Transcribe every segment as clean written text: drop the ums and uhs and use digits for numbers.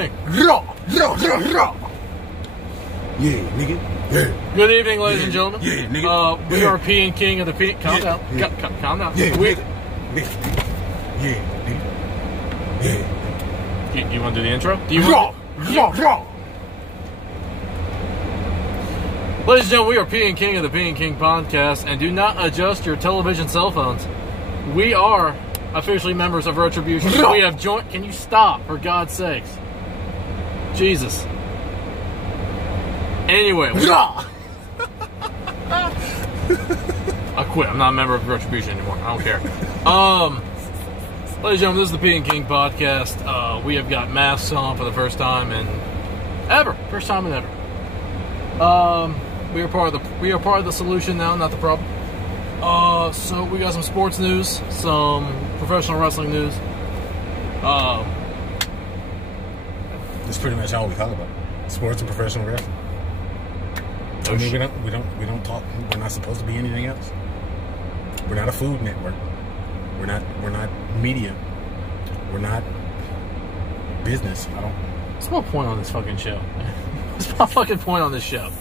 evening. Yeah, nigga. Yeah. Good evening, ladies and gentlemen. Yeah, nigga. We are Peay and King of the Peay. Calm down. Calm down. Yeah, We, nigga. Yeah, nigga. Yeah. you want to do the intro? Do you Yeah. Ladies and gentlemen, we are Peay and King of the Peay and King Podcast, and do not adjust your television cell phones. We are officially members of Retribution. We have joined. Can you stop, for God's sakes? Jesus. Anyway, I quit. I'm not a member of Retribution anymore. I don't care. Ladies and gentlemen, this is the Peay and King Podcast. We have got masks on for the first time in ever. First time in ever. We are part of the solution now, not the problem. So we got some sports news, some professional wrestling news. That's pretty much all we talk about. Sports and professional wrestling. I mean, we don't talk. We're not supposed to be anything else. We're not a food network. We're not media. We're not business. What's my point on this fucking show? What's my fucking point on this show?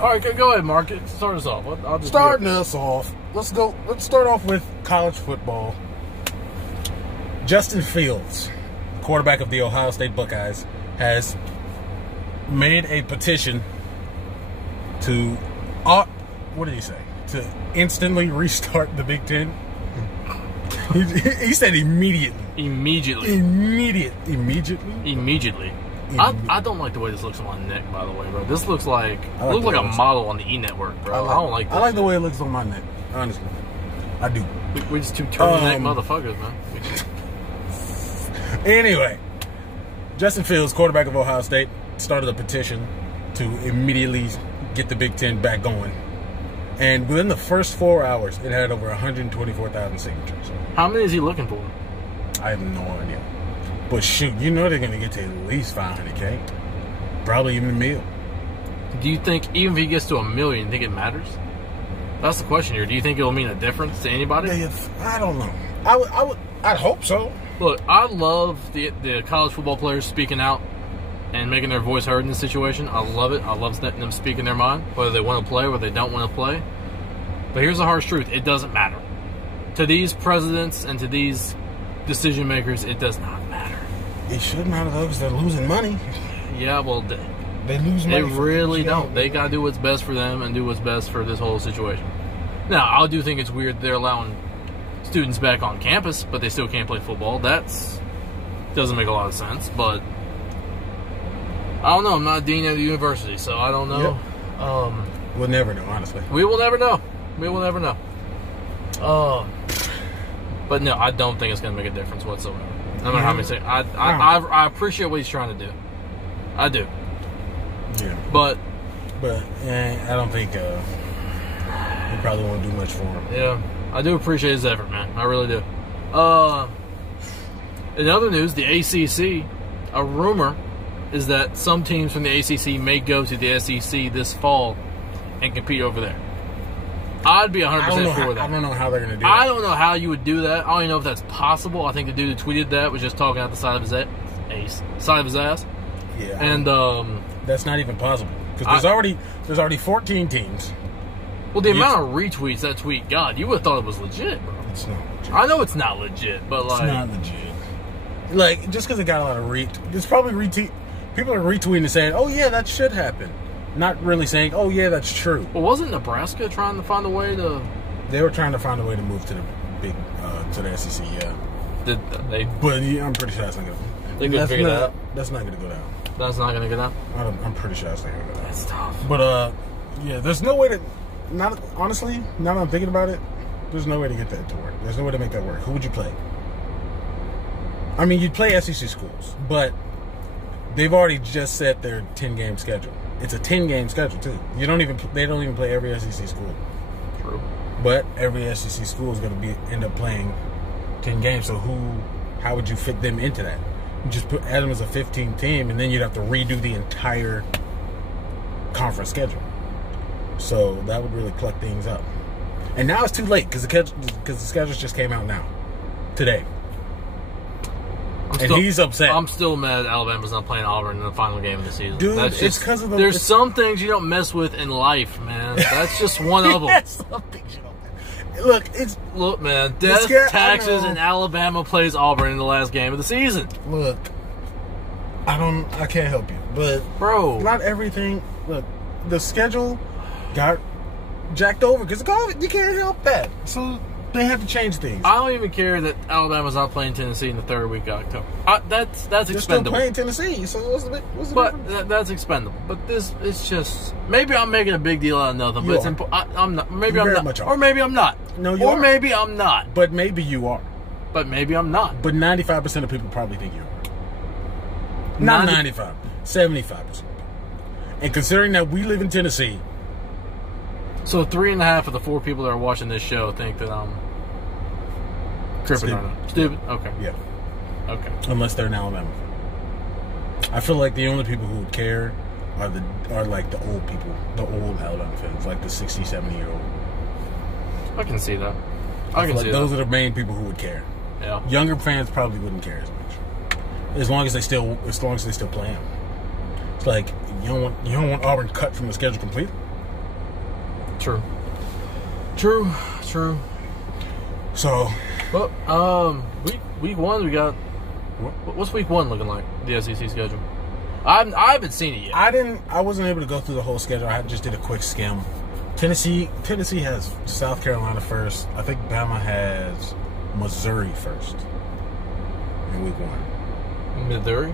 All right, go ahead, Mark. Start us off. Starting us off. Let's start off with college football. Justin Fields, quarterback of the Ohio State Buckeyes, has made a petition to, what did he say? To instantly restart the Big Ten. He said immediately. Immediately. I don't like the way this looks on my neck, by the way, bro. This looks like a model on the E Network, bro. I don't like this. I like the way it looks on my neck, honestly. I do. We just two turtleneck motherfuckers, man. Anyway, Justin Fields, quarterback of Ohio State, started a petition to immediately get the Big Ten back going. And within the first 4 hours, it had over 124,000 signatures. How many is he looking for? I have no idea. But shoot, you know they're going to get to at least 500K. Probably even $1 million. Do you think, even if he gets to $1 million, you think it matters? That's the question here. Do you think it'll mean a difference to anybody? I don't know. I'd hope so. Look, I love the college football players speaking out and making their voice heard in this situation. I love it. I love letting them speak in their mind, whether they want to play or they don't want to play. But here's the harsh truth. It doesn't matter. To these presidents and to these decision makers, it does not matter. It should matter, though, because they're losing money. Yeah, well, they lose money. They really don't. They got to do what's best for them and do what's best for this whole situation. Now, I do think it's weird they're allowing students back on campus, but they still can't play football. Doesn't make a lot of sense, but I don't know. I'm not a dean of the university, so I don't know. Yep. We'll never know, honestly. We will never know. But no, I don't think it's going to make a difference whatsoever. No matter how many say. I appreciate what he's trying to do. I do. Yeah. But I don't think he probably won't do much for him. Yeah. I do appreciate his effort, man. I really do. In other news, the ACC, a rumor is that some teams from the ACC may go to the SEC this fall and compete over there. I'd be 100% for that. I don't know how they're going to do that. I don't know how you would do that. I don't even know if that's possible. I think the dude who tweeted that was just talking out the side of his ass. Yeah. And that's not even possible because there's already 14 teams. Well, the amount of retweets that tweet got, you would have thought it was legit, bro. It's not legit. I know it's not legit, but like... It's not legit. Like, just because it got a lot of it's probably people are retweeting and saying, oh, yeah, that should happen. Not really saying, oh, yeah, that's true. Well, wasn't Nebraska trying to find a way to... They were trying to find a way to move to the to the SEC, yeah. Did they... But yeah, I'm pretty sure that's not going to... They couldn't figure that out? That's not going to go down. That's not going to go down? I'm pretty sure that's not going to go down. That's tough. But, yeah, there's no way to... Honestly, now that I'm thinking about it, there's no way to get that to work. There's no way to make that work. Who would you play? I mean, you'd play SEC schools, but they've already just set their 10-game schedule. It's a 10-game schedule too. They don't even play every SEC school. True. But every SEC school is going to end up playing 10 games. So how would you fit them into that? You just add them as a 15 team, and then you'd have to redo the entire conference schedule. So that would really cluck things up. And now it's too late because the schedules just came out now, today. And he's upset. I'm still mad Alabama's not playing Auburn in the final game of the season. Dude, that's just, it's because of the... There's some things you don't mess with in life, man. That's just one of them. Some things you don't... Look, man. Death, taxes, and Alabama plays Auburn in the last game of the season. Look, I can't help you. But, bro, not everything... Look, the schedule got jacked over because of COVID. You can't help that. So... They have to change things. I don't even care that Alabama's not playing Tennessee in the third week of October. That's expendable. They're still playing Tennessee, so what's the difference? That's expendable. But it's just maybe I'm making a big deal out of nothing. You but I'm not. Maybe you I'm very not. Much or maybe I'm not. No, you are. Or maybe I'm not. But maybe you are. But maybe I'm not. But 95% of people probably think you are. Not 95, 75%. And considering that we live in Tennessee. So 3.5 of the 4 people that are watching this show think that I'm tripping right now. Stupid? Okay. Yeah. Okay. Unless they're in Alabama. I feel like the only people who would care are like the old people, the old Alabama fans, like the 60, 70-year-old. I can see that. I can see like those are the main people who would care. Yeah. Younger fans probably wouldn't care as much. As long as they still play them. It's like you don't want Auburn cut from the schedule completely. True. So, well, week 1 we got. What's week 1 looking like? The SEC schedule. I haven't seen it yet. I wasn't able to go through the whole schedule. I just did a quick skim. Tennessee has South Carolina first. I think Bama has Missouri first in week 1. Missouri.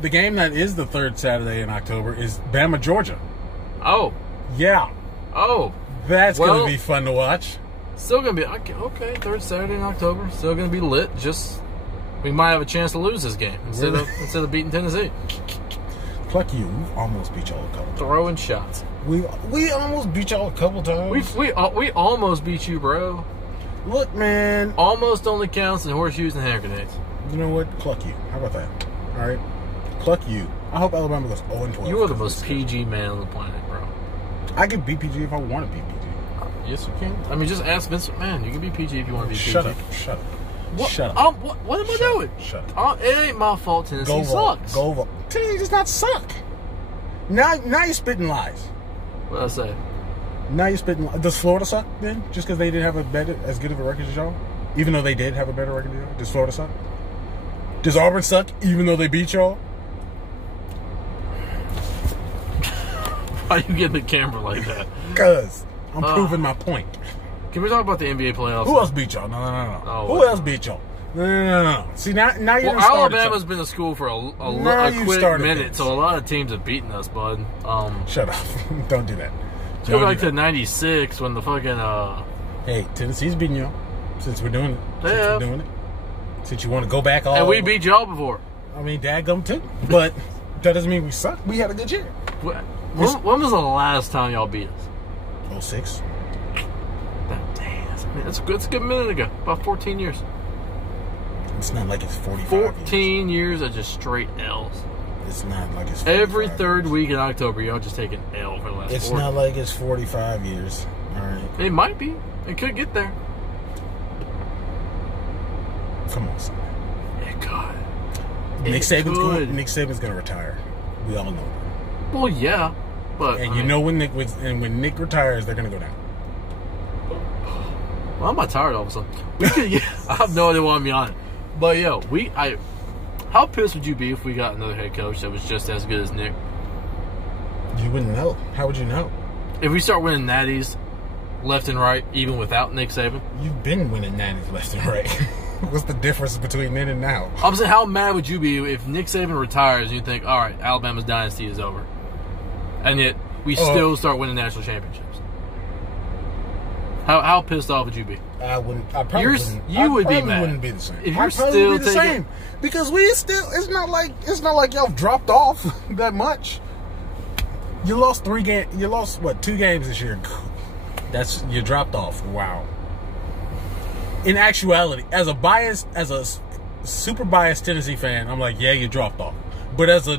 The game that is the third Saturday in October is Bama, Georgia. Oh. Yeah. Oh. That's going to be fun to watch. Still going to be... Okay, third Saturday in October. Still going to be lit. Just... We might have a chance to lose this game instead of beating Tennessee. Fuck you. We almost beat y'all a couple times. Throwing shots. We almost beat y'all a couple times. We almost beat you, bro. Look, man. Almost only counts in horseshoes and hand grenades. You know what? Cluck you. How about that? All right? Cluck you. I hope Alabama goes 0-12. You are the most PG man on the planet, bro. I can be PG if I want to be PG. Yes, you can. I mean, just ask Vince McMahon. You can be PG if you want to be PG. Shut up. Shut up. What am I doing? Shut up. It ain't my fault Tennessee sucks. Go vote. Tennessee does not suck. Now you're spitting lies. What did I say? Now you're spitting lies. Does Florida suck then? Just because they didn't have as good of a record as y'all? Even though they did have a better record than y'all? Does Florida suck? Does Auburn suck even though they beat y'all? Why you getting the camera like that? Because I'm proving my point. Can we talk about the NBA playoffs? Who else beat y'all? No. Oh, who else beat y'all? No. See, now you're Alabama's been a school for a quick minute, so a lot of teams have beaten us, bud. Shut up. Don't do that. Go back to 96 when the fucking... Hey, Tennessee's beating y'all since we're doing it. Since you want to go back all... And we beat y'all before. I mean, dadgum too. But that doesn't mean we suck. We had a good year. When was the last time y'all beat us? 06. That's a good minute ago. About 14 years. It's not like it's 45 14 years of just straight L's. It's not like it's 45 every third week in October, y'all just take an L for the last 4 It's not like it's 45 years. All right. It might be. It could get there. Come on, son. It could. Nick Saban's going to retire. We all know that. Well, yeah. But and when Nick retires, they're going to go down. Well, I'm not tired all of a sudden. I have no idea why I'm yawning. But, yo, how pissed would you be if we got another head coach that was just as good as Nick? You wouldn't know. How would you know? If we start winning natties left and right, even without Nick Saban. You've been winning natties left and right. What's the difference between then and now? I'm saying, how mad would you be if Nick Saban retires and you think, all right, Alabama's dynasty is over, and yet we still start winning national championships? How pissed off would you be? I wouldn't. I probably wouldn't. You would be mad. Wouldn't be the same. If you're still be the same because we still. It's not like y'all dropped off that much. You lost 3 games. You lost 2 games this year. You dropped off. Wow. In actuality, as a super biased Tennessee fan, I'm like, yeah, you dropped off. But as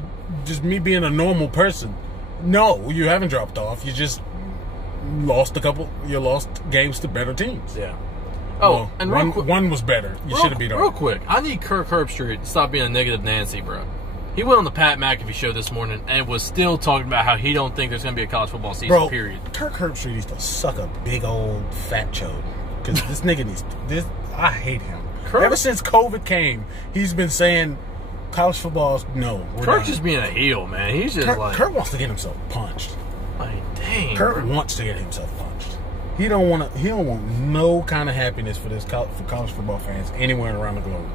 just me being a normal person, no, you haven't dropped off. lost games to better teams. Yeah. Oh, well, and one was better. You should have beat real quick. I need Kirk Herbstreit to stop being a negative Nancy, bro. He went on the Pat McAfee show this morning and was still talking about how he don't think there's going to be a college football season, bro, period. Kirk Herbstreit needs to suck a big old fat chode. Because this nigga needs this. I hate him. Ever since COVID came, he's been saying college football's no. Kirk's just being a heel, man. He's just Kirk wants to get himself punched. Like, dang. Kirk wants to get himself punched. He don't want no kind of happiness for college football fans anywhere around the globe.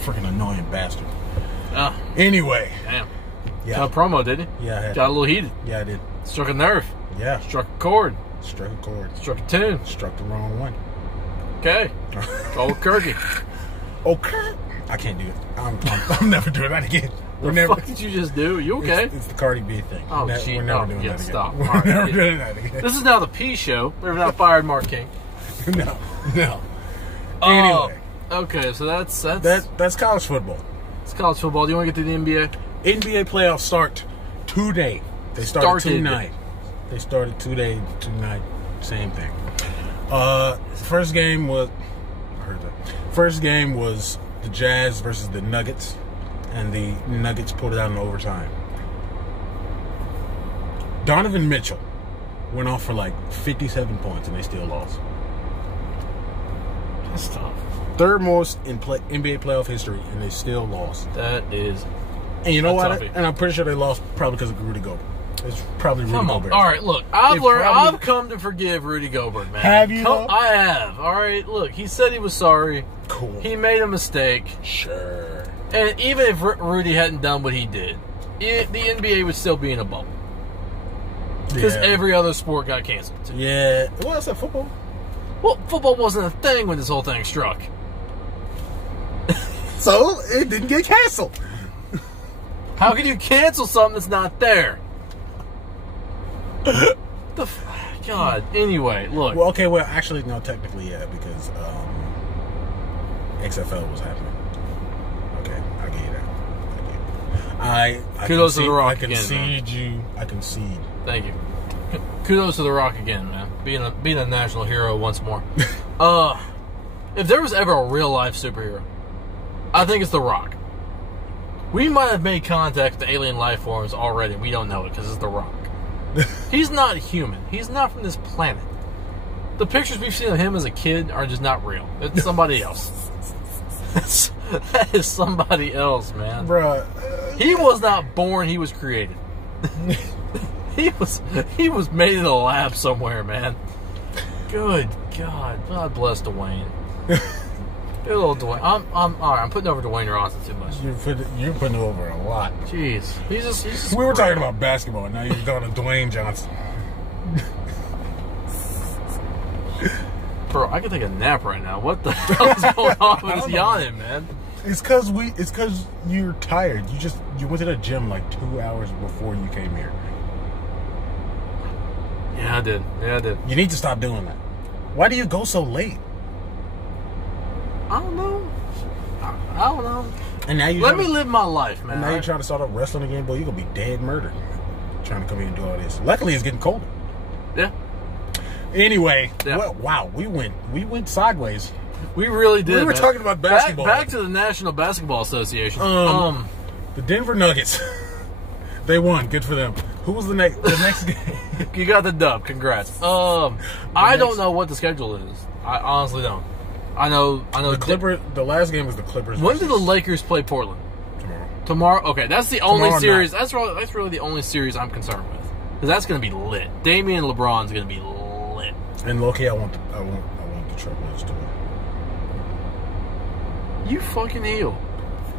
Freaking annoying bastard. Anyway. Damn. Yeah. Got a promo, didn't he? Yeah, I had got a little heated. Yeah, I did. Struck a nerve. Yeah. Struck a chord. Struck a chord. Struck a tune. Struck the wrong one. Okay. Old Kirky. Okay. I can't do it. I'm never doing that again. What the fuck did you just do? You okay? It's the Cardi B thing. Oh, gee. We're never doing that again. Stop. We're never doing that again. This is now the P show. We've not fired Mark King. No. Anyway. Okay, so that's college football. It's college football. Do you want to get to the NBA? NBA playoffs start today. They started tonight. They started today, tonight. Same thing. First game was the Jazz versus the Nuggets, and the Nuggets pulled it out in overtime. Donovan Mitchell went off for like 57 points, and they still lost. That's tough. Third most in NBA playoff history, and they still lost. That is. And you know what? And I'm pretty sure they lost probably because of Rudy Gobert. It's probably Rudy Gobert. All right, look, I've come to forgive Rudy Gobert, man. Have you? I have. All right, look, he said he was sorry. Cool. He made a mistake. Sure. And even if Rudy hadn't done what he did, the NBA would still be in a bubble. Because every other sport got canceled, too. Yeah. Well, I said football. Well, football wasn't a thing when this whole thing struck. So, it didn't get canceled. How can you cancel something that's not there? God. Anyway, look. Well, okay. Well, actually, no. Technically, yeah, because XFL was happening. Okay, I get you that. I kudos to The Rock again. I concede. Thank you. Kudos to The Rock again, man. Being a national hero once more. If there was ever a real life superhero, I think it's The Rock. We might have made contact with the alien life forms already. We don't know it because it's The Rock. He's not human. He's not from this planet. The pictures we've seen of him as a kid are just not real. It's somebody else. That is somebody else, man. Bruh. He was not born. He was created. He was made in a lab somewhere, man. Good God. God bless Dwayne. Good old Dwayne. I'm all right. I'm putting over Dwayne Johnson too much. You're putting over a lot. Jeez. He's just we were talking about basketball, and now you're talking to Dwayne Johnson. Bro, I could take a nap right now. What the hell is going on with this yawning, man? It's because you're tired. You went to the gym like 2 hours before you came here. Yeah, I did. You need to stop doing that. Why do you go so late? I don't know. And now let me live my life, man. And now you're trying to start up wrestling again, boy. You're gonna be dead murdered. Trying to come here and do all this. Luckily, it's getting colder. Yeah. Anyway, well, wow, we went sideways. We really did. We were talking about basketball. Back to the National Basketball Association. The Denver Nuggets. They won. Good for them. Who was the next game? You got the dub. Congrats. I don't know what the schedule is. I honestly don't. I know. The Clippers. The last game was the Clippers. When do the Lakers play Portland? Tomorrow. Okay, that's the only series. That's really the only series I'm concerned with, because that's going to be lit. Damian LeBron's going to be lit. And low-key, I want the Trailblazers to win. You fucking heel.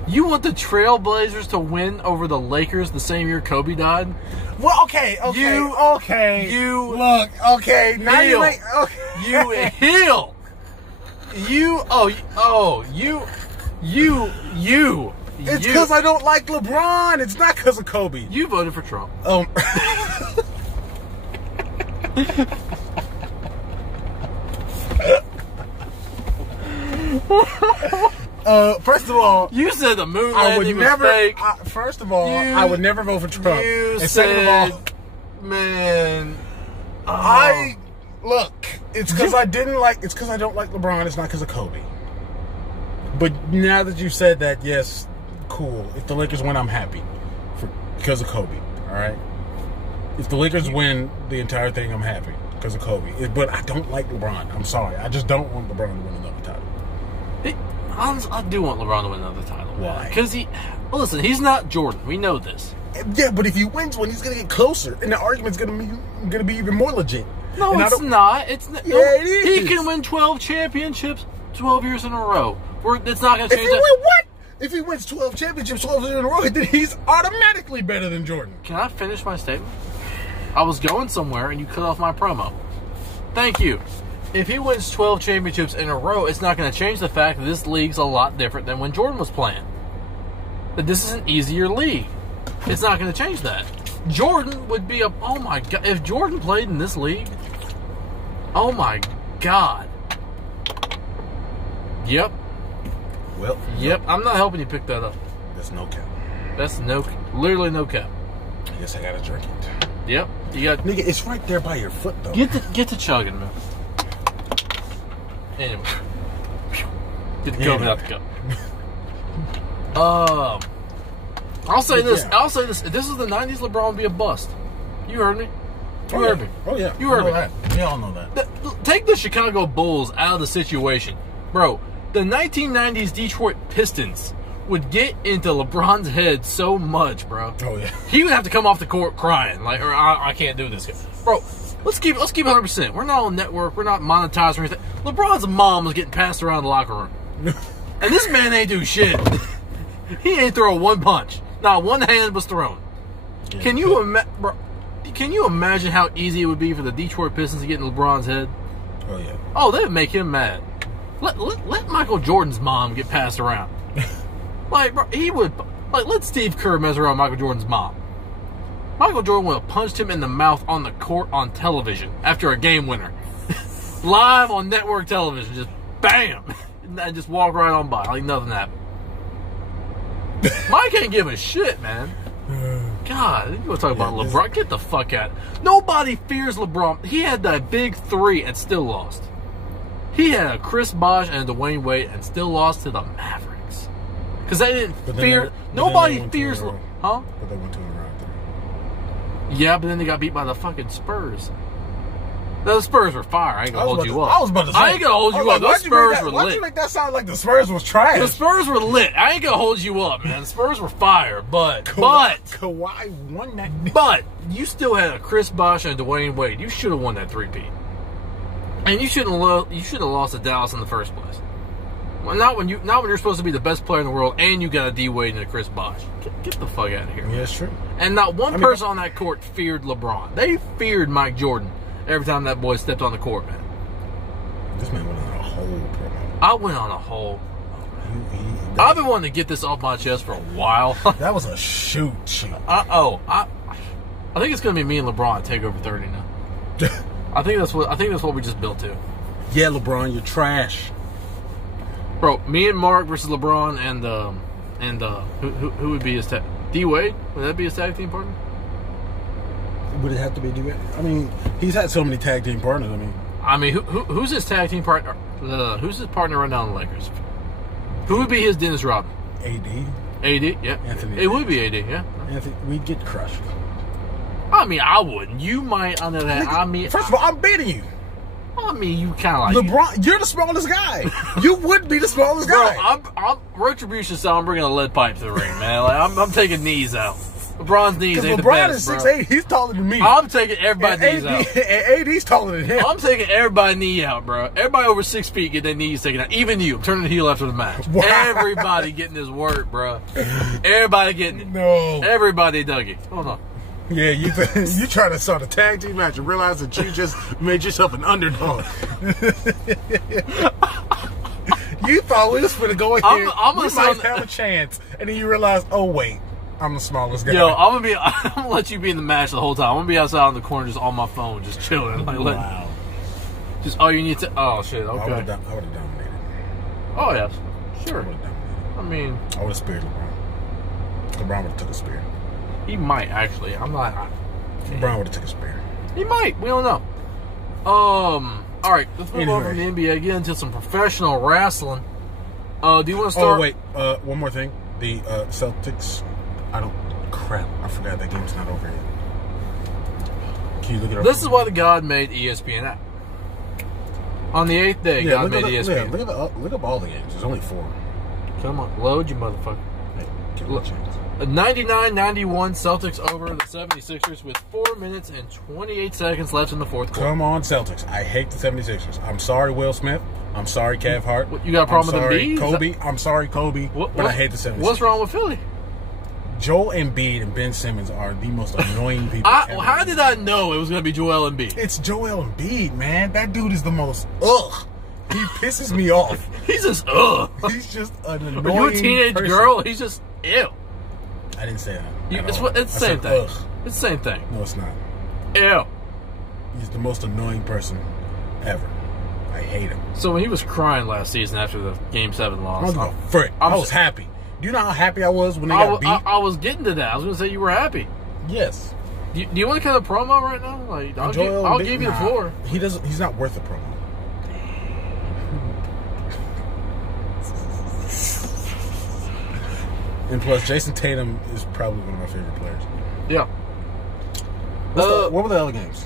You want the Trailblazers to win over the Lakers the same year Kobe died? Well, okay. Now heel. You heel. It's because I don't like LeBron. It's not because of Kobe. You voted for Trump. First of all, you said the moon landing was fake. First of all, I would never vote for Trump. You and said, second of all, man, It's because I didn't like. It's because I don't like LeBron. It's not because of Kobe. But now that you've said that, yes, cool. If the Lakers win, I'm happy because of Kobe. All right. If the Lakers win the entire thing, I'm happy because of Kobe. But I don't like LeBron. I'm sorry. I just don't want LeBron to win another title. I do want LeBron to win another title. Why? Because listen, he's not Jordan. We know this. Yeah, but if he wins one, he's gonna get closer, and the argument's gonna be even more legit. No, and it's not. It's not. Yeah, it is. He can win 12 championships 12 years in a row. It's not gonna change. If he wins 12 championships 12 years in a row, then he's automatically better than Jordan. Can I finish my statement? I was going somewhere, and you cut off my promo. Thank you. If he wins 12 championships in a row, it's not going to change the fact that this league's a lot different than when Jordan was playing. That this is an easier league. It's not going to change that. Jordan would be oh my God. If Jordan played in this league, oh my God. Yep. Well. Yep. I'm not helping you pick that up. That's no cap. That's literally no cap. I guess I got to drink it. Yep. You got. Nigga, it's right there by your foot, though. Get to chugging, man. Anyway. Get the COVID out the cup. I'll say this. If this is the 90s, LeBron would be a bust. You heard me. You heard me. Oh, yeah. You heard me. That. We all know that. Take the Chicago Bulls out of the situation. Bro, the 1990s Detroit Pistons would get into LeBron's head so much, bro. Oh, yeah. He would have to come off the court crying. Or I can't do this. Bro, let's keep 100%. We're not on network. We're not monetized or anything. LeBron's mom was getting passed around the locker room. And this man ain't do shit. He ain't throw one punch. Not one hand was thrown. Yeah, can you imagine how easy it would be for the Detroit Pistons to get in LeBron's head? Oh, yeah. Oh, they would make him mad. Let Michael Jordan's mom get passed around. Bro, he would. Let Steve Kerr mess around Michael Jordan's mom. Michael Jordan would have punched him in the mouth on the court on television after a game winner. Live on network television. Just bam. And just walk right on by like nothing happened. Mike ain't give a shit, man. God, you want to talk about LeBron? Get the fuck out. Nobody fears LeBron. He had that big three and still lost. He had a Chris Bosh and a Dwayne Wade and still lost to the Mavericks. Because they didn't fear. Nobody fears. Huh? But they went to a round 3. Yeah, but then they got beat by the fucking Spurs. The Spurs were fire. I ain't gonna hold you up. I was about to say. I ain't gonna hold you up. The Spurs were lit. Why'd you make that sound like the Spurs was trash? The Spurs were lit. I ain't gonna hold you up, man. The Spurs were fire, but Kawhi won that. But you still had a Chris Bosh and Dwayne Wade. You should have won that 3-peat. And you shouldn't have lost to Dallas in the first place. Well, not when you're supposed to be the best player in the world and you got a D Wade and a Chris Bosh. Get the fuck out of here. Yeah, that's true. And not one person on that court feared LeBron. They feared Mike Jordan every time that boy stepped on the court, man. This man went on a whole promo. I went on a whole. I've been wanting to get this off my chest for a while. That was a shoot. I think it's gonna be me and LeBron take over 30 now. I think that's what we just built to. Yeah, LeBron, you're trash. Bro, me and Mark versus LeBron and who would be his tag? D Wade? Would that be his tag team partner? Would it have to be D Wade? I mean, he's had so many tag team partners. Who's his tag team partner? Who's his partner right now in the Lakers? Who would be his Dennis Rodman? AD, yeah. Anthony. It would be AD, yeah. Anthony, we'd get crushed. I mean, I wouldn't. You might under that. Nigga, first of all, I'm beating you. I mean, you kind of like LeBron. You're the smallest guy. You would be the smallest guy. I'm retribution style. I'm bringing a lead pipe to the ring, man. Like I'm taking knees out. LeBron's knees ain't the best, LeBron is 6'8". He's taller than me. I'm taking everybody's knees out. And AD's taller than him. I'm taking everybody's knee out, bro. Everybody over 6 feet get their knees taken out. Even you. I'm turning the heel after the match. Wow. Everybody getting this work, bro. Everybody getting it. No. Everybody dug it. Hold on. Yeah, you try to start a tag team match and realize that you just made yourself an underdog. You thought we was going to go in here, we might have a chance, and then you realize, oh wait, I'm the smallest guy. Yo, I'm gonna let you be in the match the whole time. I'm gonna be outside in the corner, just on my phone, just chilling. Like, wow. You need to. Oh shit. Okay. I would have dominated. Oh yes, sure. I mean, I would have speared LeBron. LeBron would have took a spear. He might actually. I'm not. LeBron would have took a spear. He might. We don't know. All right, let's move on from the NBA, get into some professional wrestling. Do you want to start? Oh, wait. One more thing. The Celtics. Crap. I forgot that game's not over yet. Can you look it up? This is why the God made ESPN app. On the 8th day, God made ESPN. Look up all the games. There's only 4. Come on. Load, you motherfucker. Hey, give me a chance. 99-91 Celtics over the 76ers with 4 minutes and 28 seconds left in the fourth quarter. Come on, Celtics. I hate the 76ers. I'm sorry, Will Smith. I'm sorry, Kev Hart. What, you got a problem with Embiid? Kobe. I'm sorry, Kobe. But I hate the 76ers. What's wrong with Philly? Joel Embiid and Ben Simmons are the most annoying people ever. How did I know it was going to be Joel Embiid? It's Joel Embiid, man. That dude is the most ugh. He pisses me off. He's just ugh. He's just an annoying Are you a teenage person. Girl? He's just ew. I didn't say that. It's the same thing. Ugh. It's the same thing. No, it's not. Ew. He's the most annoying person ever. I hate him. So when he was crying last season after the Game 7 loss, I was happy. Do you know how happy I was when they got beat? I was getting to that. I was going to say you were happy. Yes. Do you want to cut a promo right now? Like I'll give you the floor. He's not worth the promo. And plus, Jason Tatum is probably one of my favorite players. Yeah. What were the other games?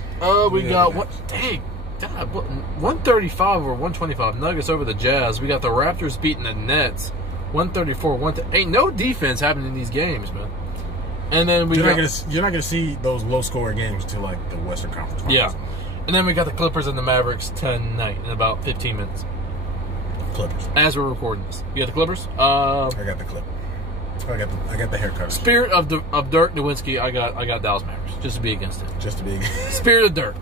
We got what? Dang, God, 135 or 125 Nuggets over the Jazz. We got the Raptors beating the Nets, 134. Ain't no defense happening in these games, man. And then you're not gonna see those low scoring games until like the Western Conference Finals. Yeah. And then we got the Clippers and the Mavericks tonight in about 15 minutes. Clippers. As we're recording this, you got the Clippers. I got the Clip. I got the haircut. Spirit of Dirk Nowitzki. I got Dallas Mavericks just to be against it. Just to be against it. Spirit of Dirk.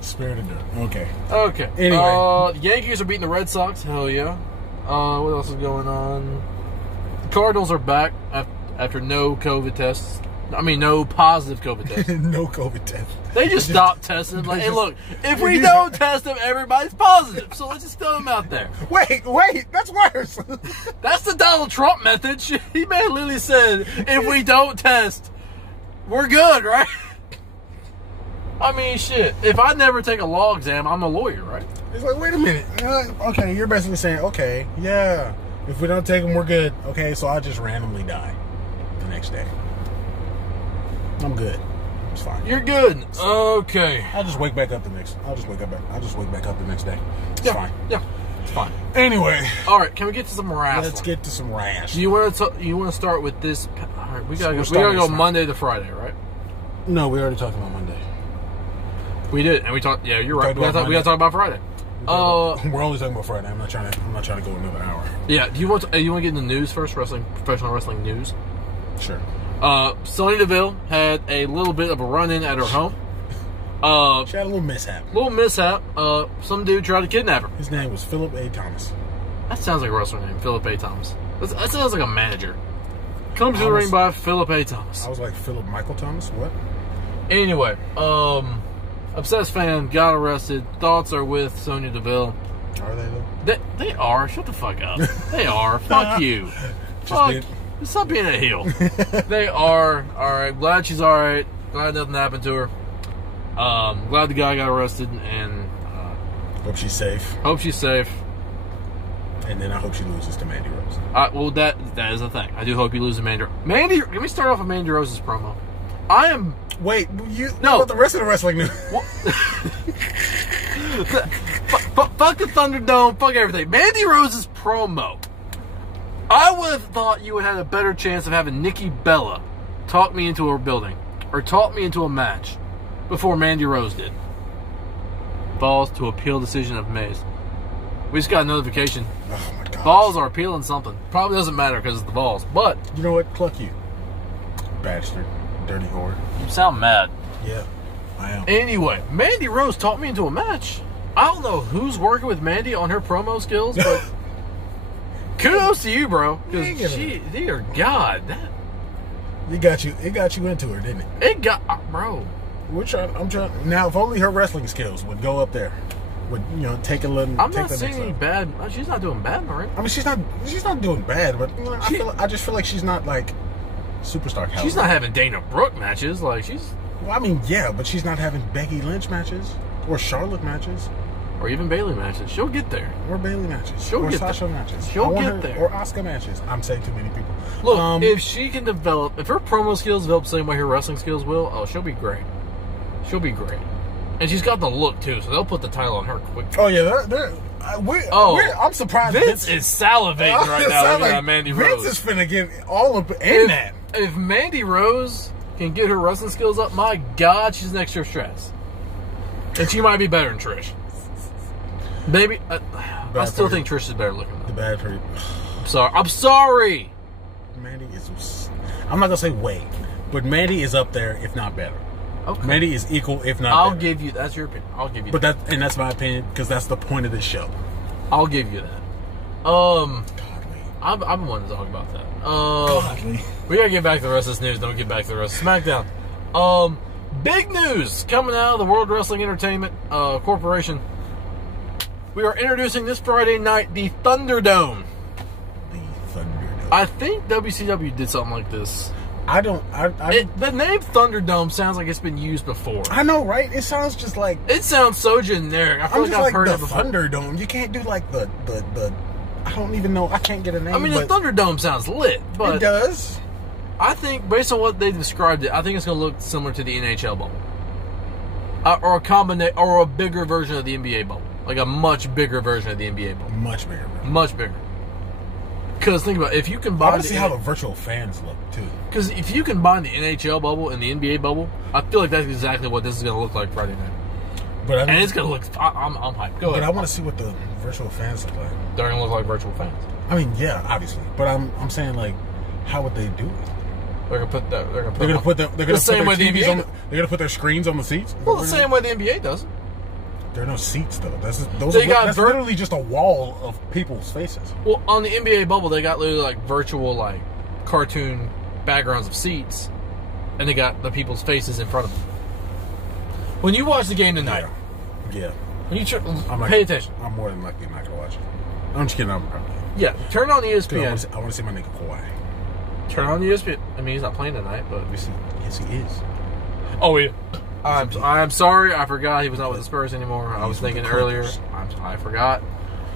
Spirit of Dirk. Okay. Okay. Anyway, the Yankees are beating the Red Sox. Hell yeah. What else is going on? The Cardinals are back after no COVID tests. I mean, no positive COVID tests. No COVID tests. They just stopped testing. Like, hey, look, if we don't test them, everybody's positive. So let's just throw them out there. Wait, that's worse. That's the Donald Trump method. He man literally said, if we don't test, we're good, right? I mean, shit. If I never take a law exam, I'm a lawyer, right? It's like, wait a minute. Okay, you're basically saying, okay, yeah, if we don't take them, we're good. Okay, so I'll just randomly die the next day. I'm good. It's fine. You're good. Okay. I'll just wake back up the next day. It's fine. Yeah. It's fine. Anyway. All right. Can we get to some wrestling? Let's get to some wrestling. Do you want to start with this? All right. We gotta go Monday to Friday, right? No, we already talked about Monday. We did, and we talked. Yeah, you're right. We gotta talk about Friday. We're only talking about Friday. I'm not trying to go another hour. Yeah. Do you want to get in the news first? Professional wrestling news. Sure. Sonya Deville had a little bit of a run-in at her home. She had a little mishap. Some dude tried to kidnap her. His name was Philip A. Thomas. That sounds like a wrestler name, Philip A. Thomas. That sounds like a manager. Comes to the ring by Philip A. Thomas. I was like, Philip Michael Thomas? What? Anyway, obsessed fan got arrested. Thoughts are with Sonya Deville. Are they though? They are. Shut the fuck up. They are. Fuck you. Stop being a heel. They are. Alright. Glad she's alright. Glad nothing happened to her. Glad the guy got arrested and hope she's safe. And then I hope she loses to Mandy Rose. Well, that is the thing. I do hope you lose to Mandy. Let me start off with Mandy Rose's promo. Wait, no. The rest of the wrestling news. Fuck the Thunderdome. Fuck everything. Mandy Rose's promo. I would have thought you would have a better chance of having Nikki Bella talk me into her building or talk me into a match before Mandy Rose did. Balls to appeal decision of Mays. We just got a notification. Oh my god. Balls are appealing something. Probably doesn't matter because it's the balls. But you know what? Cluck you. Bastard. Dirty whore. You sound mad. Yeah, I am. Anyway, Mandy Rose talked me into a match. I don't know who's working with Mandy on her promo skills, but kudos to you, bro. Because dear God, it got you into her, didn't it? It got, bro. I'm trying now. If only her wrestling skills would go up there, would take a little. I'm not saying any bad. She's not doing bad, Marie. I mean, she's not doing bad, but I just feel like she's not like superstar caliber. She's not having Dana Brooke matches. Like she's. Well, I mean, yeah, but she's not having Becky Lynch matches. Or Charlotte matches. Or even Bayley matches. She'll get there. Or Bayley matches. She'll or get Sasha there. matches. She'll get there. Or Asuka matches. I'm saying too many people. Look, if she can develop, if her promo skills develop the same way her wrestling skills will, oh, she'll be great. She'll be great. And she's got the look, too, so they'll put the title on her quick. Oh, yeah. I'm surprised. Vince is salivating right now looking at Mandy Rose. Vince is finna get all of in that. If Mandy Rose can get her wrestling skills up, my God, she's next year's Stress. And she might be better than Trish. Maybe. I still think Trish is better looking, though. The bad for you. I'm sorry. Mandy is... I'm not going to say way, but Mandy is up there, if not better. Okay. Mandy is equal, if not I'll better. give you... That's your opinion. I'll give you that. And that's my opinion, because that's the point of this show. I'll give you that. Godly. I've been wanting to talk about that. We gotta get back to the rest of this news. Don't get back to the rest of SmackDown. Big news coming out of the World Wrestling Entertainment Corporation. We are introducing this Friday night the Thunderdome. The Thunderdome. I think WCW did something like this. The name Thunderdome sounds like it's been used before. I know, right? It sounds just like... It sounds so generic. I feel like I've heard it before. Thunderdome. You can't do like the... I don't even know. I can't get a name. I mean, the Thunderdome sounds lit, but... It does. I think, based on what they described it, I think it's going to look similar to the NHL bubble. Or a bigger version of the NBA bubble. Like a much bigger version of the NBA bubble. Much bigger. Much bigger. Because think about it, if you combine... I want to see how the virtual fans look, too. Because if you combine the NHL bubble and the NBA bubble, I feel like that's exactly what this is going to look like Friday night. And it's going to look... I'm hyped. Go ahead. But I want to see what the virtual fans look like. They're going to look like virtual fans. I mean, yeah, obviously. But I'm saying, like, how would they do it? They're going to put that... They're going to put the same way the NBA... They're going to put their screens on the seats? Well, the same way the NBA does. There are no seats, though. That's literally just a wall of people's faces. Well, on the NBA bubble, they got literally like virtual, like cartoon backgrounds of seats, and they got the people's faces in front of them. When you watch the game tonight, yeah. When you pay attention. I'm more than likely not gonna watch it. I'm just kidding. I'm probably. Yeah, turn on ESPN. I want to see my nigga Kawhi. Turn on ESPN. I mean, he's not playing tonight, but yes, he is. Oh yeah. I'm sorry. I forgot he was not with the Spurs anymore. I was thinking earlier. I forgot.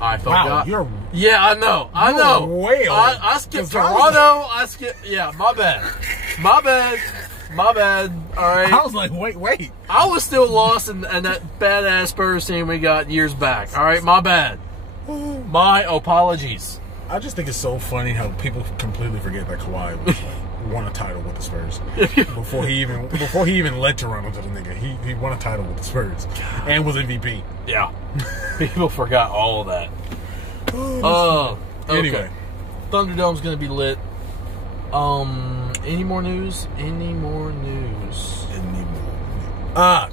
I forgot. Wow, yeah, I know. I know. Way off. I skipped Toronto. Yeah, my bad. My bad. All right. I was like, wait. I was still lost in that badass Spurs team we got years back. All right, my bad. My apologies. I just think it's so funny how people completely forget that Kawhi was won a title with the Spurs before he even led Toronto to the nigga. He won a title with the Spurs and was MVP. Yeah, people forgot all of that. Okay. Anyway, Thunderdome's gonna be lit. Any more news?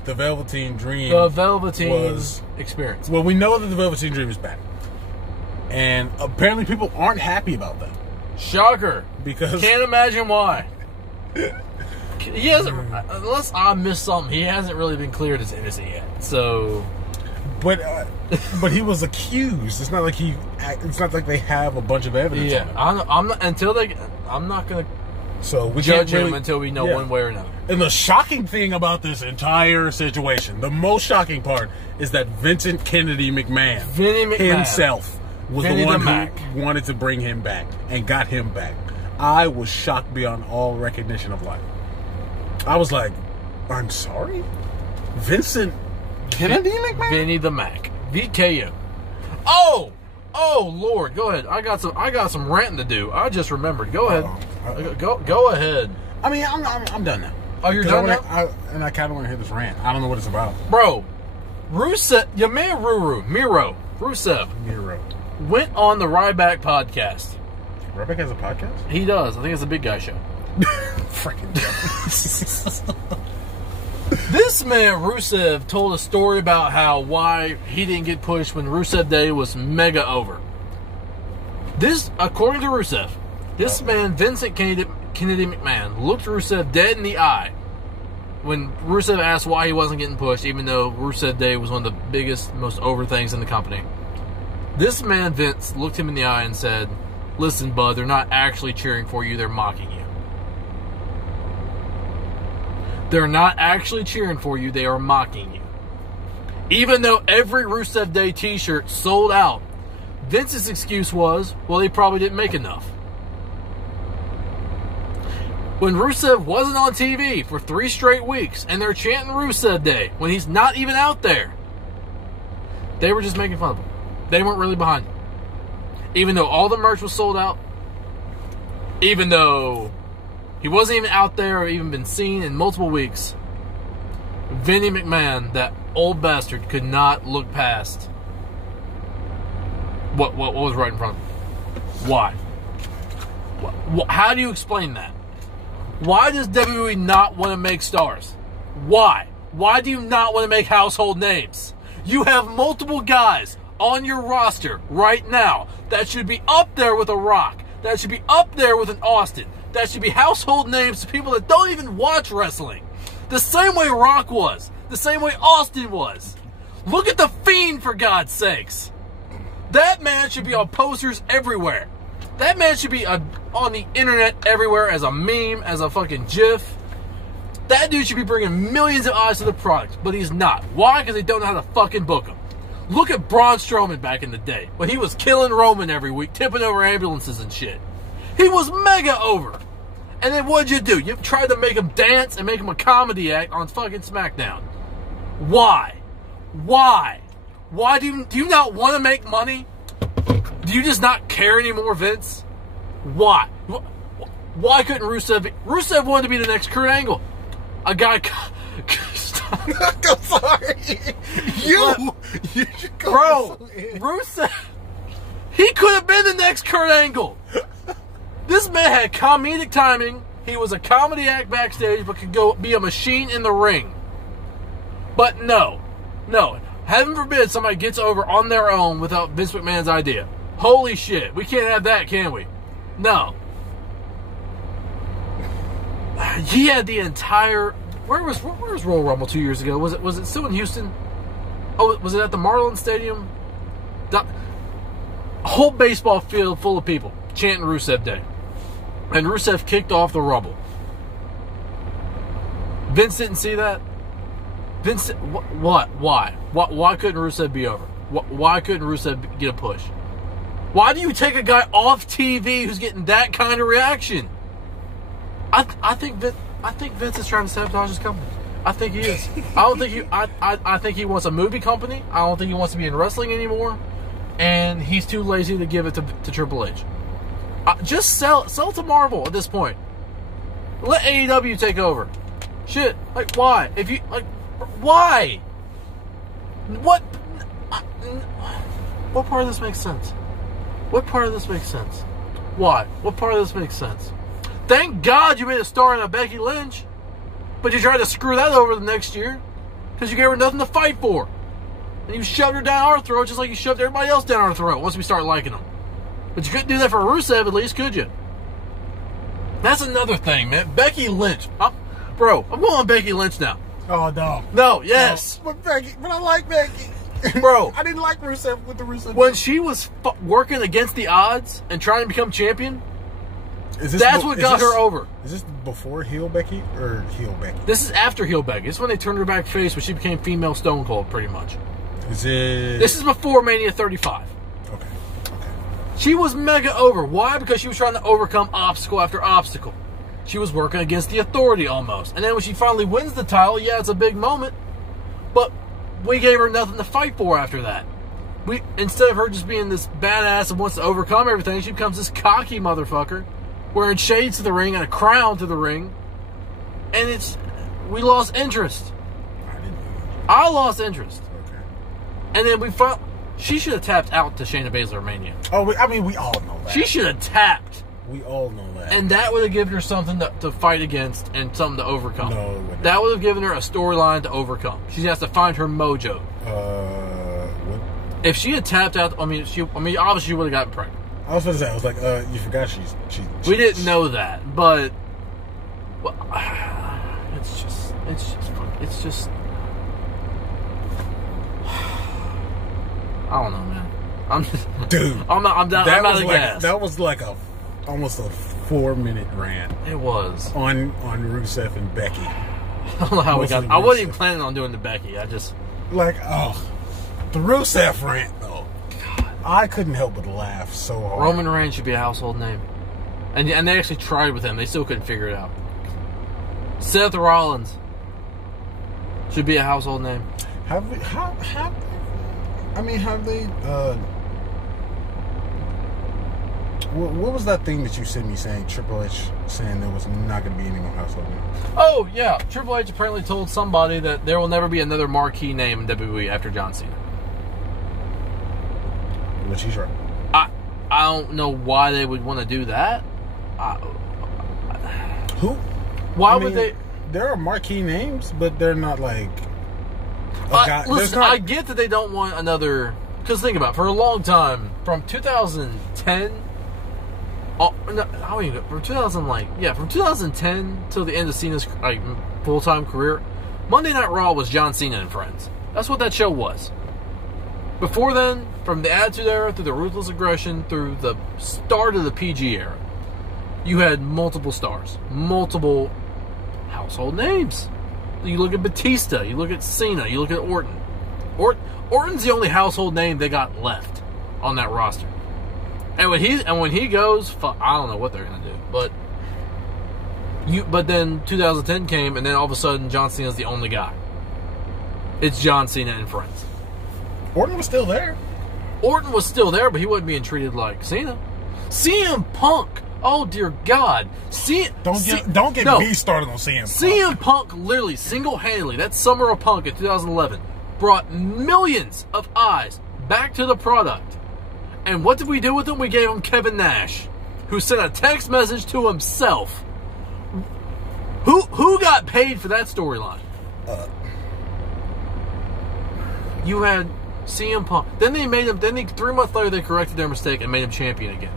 The Velveteen Dream. The Velveteen Experience. Well, we know that the Velveteen Dream is back, and apparently people aren't happy about that. Shocker. Because can't imagine why. He hasn't, unless I missed something, he hasn't really been cleared as innocent yet. So, but he was accused. It's not like they have a bunch of evidence. Yeah, on it. I'm not gonna. So we judge him until we know one way or another. And the shocking thing about this entire situation, the most shocking part, is that Vincent Kennedy McMahon himself was the one who wanted to bring him back and got him back. I was shocked beyond all recognition of life. I was like, I'm sorry? Vincent Kennedy McMahon? Vinny the Mac. VKM. Oh, Lord, go ahead. I got some ranting to do. I just remembered. Go ahead. Go ahead. I mean, I'm done now. Oh, you're done now? I kind of want to hear this rant. I don't know what it's about. Bro, Rusev, your man Miro Rusev went on the Ryback podcast. Ryback has a podcast? He does. I think it's a big guy show. Freaking This man Rusev told a story about why he didn't get pushed when Rusev Day was mega over. This, according to Rusev, this man Vincent Kennedy McMahon looked Rusev dead in the eye when Rusev asked why he wasn't getting pushed, even though Rusev Day was one of the biggest, most over things in the company. This man Vince looked him in the eye and said, "Listen, bud, they're not actually cheering for you, they're mocking you. They're not actually cheering for you, they are mocking you. Even though every Rusev Day t-shirt sold out, Vince's excuse was, well, they probably didn't make enough. When Rusev wasn't on TV for 3 straight weeks, and they're chanting Rusev Day, when he's not even out there, they were just making fun of him. They weren't really behind him. Even though all the merch was sold out, even though he wasn't even out there or even been seen in multiple weeks, Vinnie McMahon, that old bastard, could not look past what was right in front of him. Why? How do you explain that? Why does WWE not want to make stars? Why? Why do you not want to make household names? You have multiple guys on your roster right now that should be up there with a Rock, that should be up there with an Austin, that should be household names to people that don't even watch wrestling. The same way Rock was. The same way Austin was. Look at The Fiend, for God's sakes. That man should be on posters everywhere. That man should be on the internet everywhere as a meme, as a fucking GIF. That dude should be bringing millions of eyes to the product, but he's not. Why? Because they don't know how to fucking book him. Look at Braun Strowman back in the day, when he was killing Roman every week, tipping over ambulances and shit. He was mega over. And then what'd you do? You tried to make him dance and make him a comedy act on fucking SmackDown. Why? Why? Why do you not want to make money? Do you just not care anymore, Vince? Why? Why couldn't Rusev be? Rusev wanted to be the next Kurt Angle. A guy... I'm sorry. You bro, Rusev... He could have been the next Kurt Angle. This man had comedic timing. He was a comedy act backstage, but could go be a machine in the ring. But no. Heaven forbid somebody gets over on their own without Vince McMahon's idea. Holy shit. We can't have that, can we? No. He had the entire... Where was Royal Rumble 2 years ago? Was it still in Houston? Oh, was it at the Marlins Stadium? A whole baseball field full of people chanting Rusev Day. And Rusev kicked off the Rumble. Vince didn't see that? Vince, what? Why? Why couldn't Rusev be over? Why couldn't Rusev get a push? Why do you take a guy off TV who's getting that kind of reaction? I think Vince is trying to sabotage his company. I think he is. I think he wants a movie company. I don't think he wants to be in wrestling anymore. And he's too lazy to give it to Triple H. Just sell to Marvel at this point. Let AEW take over. Shit, like why? Why? What part of this makes sense? What part of this makes sense? Why? What part of this makes sense? Thank God you made a star in a Becky Lynch, but you tried to screw that over the next year because you gave her nothing to fight for. And you shoved her down our throat just like you shoved everybody else down our throat once we start liking them. But you couldn't do that for Rusev at least, could you? That's another thing, man. Becky Lynch. I'm going on Becky Lynch now. Oh, no. No, yes. No, but I like Becky. Bro. I didn't like Rusev with the Rusev. When she was working against the odds and trying to become champion, that's what got her over. Is this before heel Becky or heel Becky? This is after heel Becky. This is when they turned her back face when she became female Stone Cold, pretty much. This is before Mania 35. Okay. She was mega over. Why? Because she was trying to overcome obstacle after obstacle. She was working against the Authority almost. And then when she finally wins the title, yeah, it's a big moment. But we gave her nothing to fight for after that. Instead of her just being this badass and wants to overcome everything, she becomes this cocky motherfucker wearing shades to the ring and a crown to the ring. And we lost interest. I lost interest. And then she should have tapped out to Shayna Baszler Mania. Oh, we all know that. She should have tapped. We all know that. And that would have given her something to fight against and something to overcome. No, it wouldn't. That would have given her a storyline to overcome. She has to find her mojo. What? If she had tapped out, obviously she would have gotten pregnant. I was going to say, I was like, you forgot she we didn't know that, but it's just. I don't know, man. I'm out of gas. That was like almost a 4-minute rant. It was on Rusev and Becky. I don't know how we got. I wasn't even planning on doing the Becky. I just like, oh, the Rusev rant, though. God. I couldn't help but laugh so hard. Roman Reigns should be a household name. And they actually tried with him. They still couldn't figure it out. Seth Rollins should be a household name. Have they, what was that thing that you sent me saying, Triple H saying there was not going to be any more household names? Oh, yeah. Triple H apparently told somebody that there will never be another marquee name in WWE after John Cena. Which he's right. I don't know why they would want to do that. Who? Why would they? There are marquee names, but they're not like... Listen, I get that they don't want another... Because think about it. For a long time, from 2010... from 2010 till the end of Cena's full-time career, Monday Night Raw was John Cena and Friends. That's what that show was. Before then, from the Attitude Era through the Ruthless Aggression through the start of the PG era, you had multiple stars, multiple household names. You look at Batista, you look at Cena, you look at Orton. Orton's the only household name they got left on that roster. And when he goes, I don't know what they're gonna do. But then 2010 came, and then all of a sudden John Cena's the only guy. It's John Cena and Friends. Orton was still there. Orton was still there, but he wasn't being treated like Cena. CM Punk. Oh dear God. Don't get me started on CM Punk. CM Punk literally single-handedly, that summer of Punk in 2011, brought millions of eyes back to the product. And what did we do with him? We gave him Kevin Nash, who sent a text message to himself. Who got paid for that storyline? You had CM Punk. Then they made him. 3 months later, they corrected their mistake and made him champion again.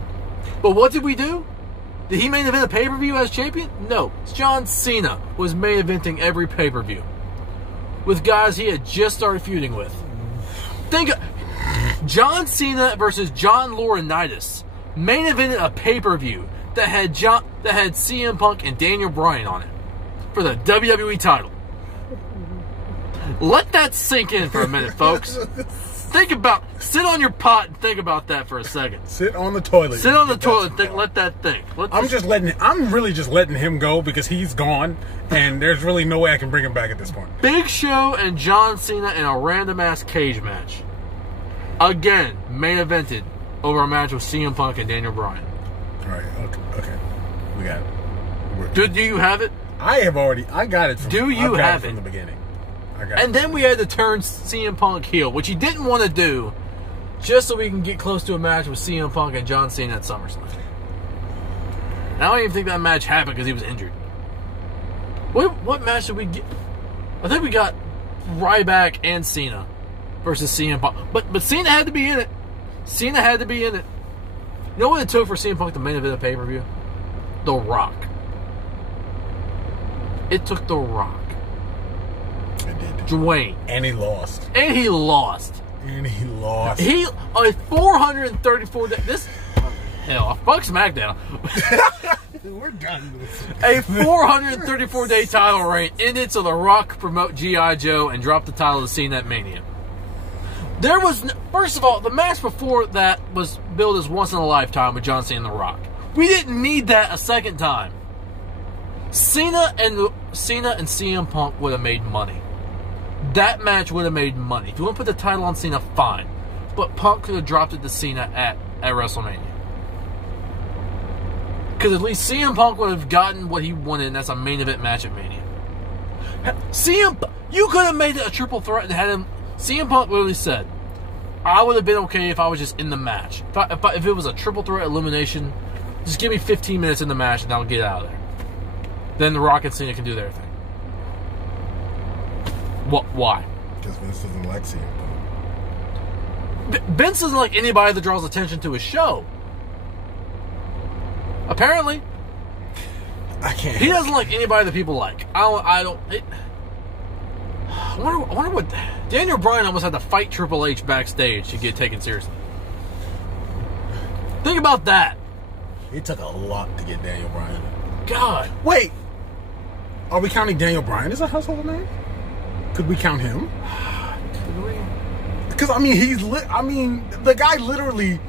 But what did we do? Did he main event a pay-per-view as champion? No. John Cena was main eventing every pay-per-view with guys he had just started feuding with. John Cena versus John Laurinaitis main evented a pay-per-view that had CM Punk and Daniel Bryan on it for the WWE title. Let that sink in for a minute, folks. Sit on your pot and think about that for a second. Sit on the toilet. Sit on the toilet and let that think. I'm really just letting him go because he's gone, and there's really no way I can bring him back at this point. Big Show and John Cena in a random-ass cage match. Again, main evented over a match with CM Punk and Daniel Bryan. All right, okay. We got it. Do you have it? I got it from the beginning. And then we had to turn CM Punk heel, which he didn't want to do, just so we can get close to a match with CM Punk and John Cena at SummerSlam. And I don't even think that match happened because he was injured. What match did we get? I think we got Ryback and Cena versus CM Punk. But Cena had to be in it. You know what it took for CM Punk to main event a pay-per-view? The Rock. It took The Rock. It did. Dwayne. And he lost. He on a 434 day. Fuck SmackDown. We're done with this. A 434 day title reign ended so The Rock could promote G.I. Joe and drop the title to Cena at Mania. First of all, the match before that was billed as once in a lifetime with John Cena and The Rock. We didn't need that a second time. Cena and CM Punk would have made money. That match would have made money. If you want to put the title on Cena, fine. But Punk could have dropped it to Cena at WrestleMania. Because at least CM Punk would have gotten what he wanted, and that's a main event match at Mania. You could have made it a triple threat and had him... CM Punk literally said, I would have been okay if I was just in the match. If it was a triple threat elimination, just give me 15 minutes in the match and I'll get out of there. Then The Rock and Cena can do their thing. Why? Because Vince doesn't like CM Punk. Vince doesn't like anybody that draws attention to his show. Apparently. He doesn't like anybody that people like. I wonder what... Daniel Bryan almost had to fight Triple H backstage to get taken seriously. Think about that. It took a lot to get Daniel Bryan. God. Wait. Are we counting Daniel Bryan as a household name? Could we count him? Because, I mean, the guy literally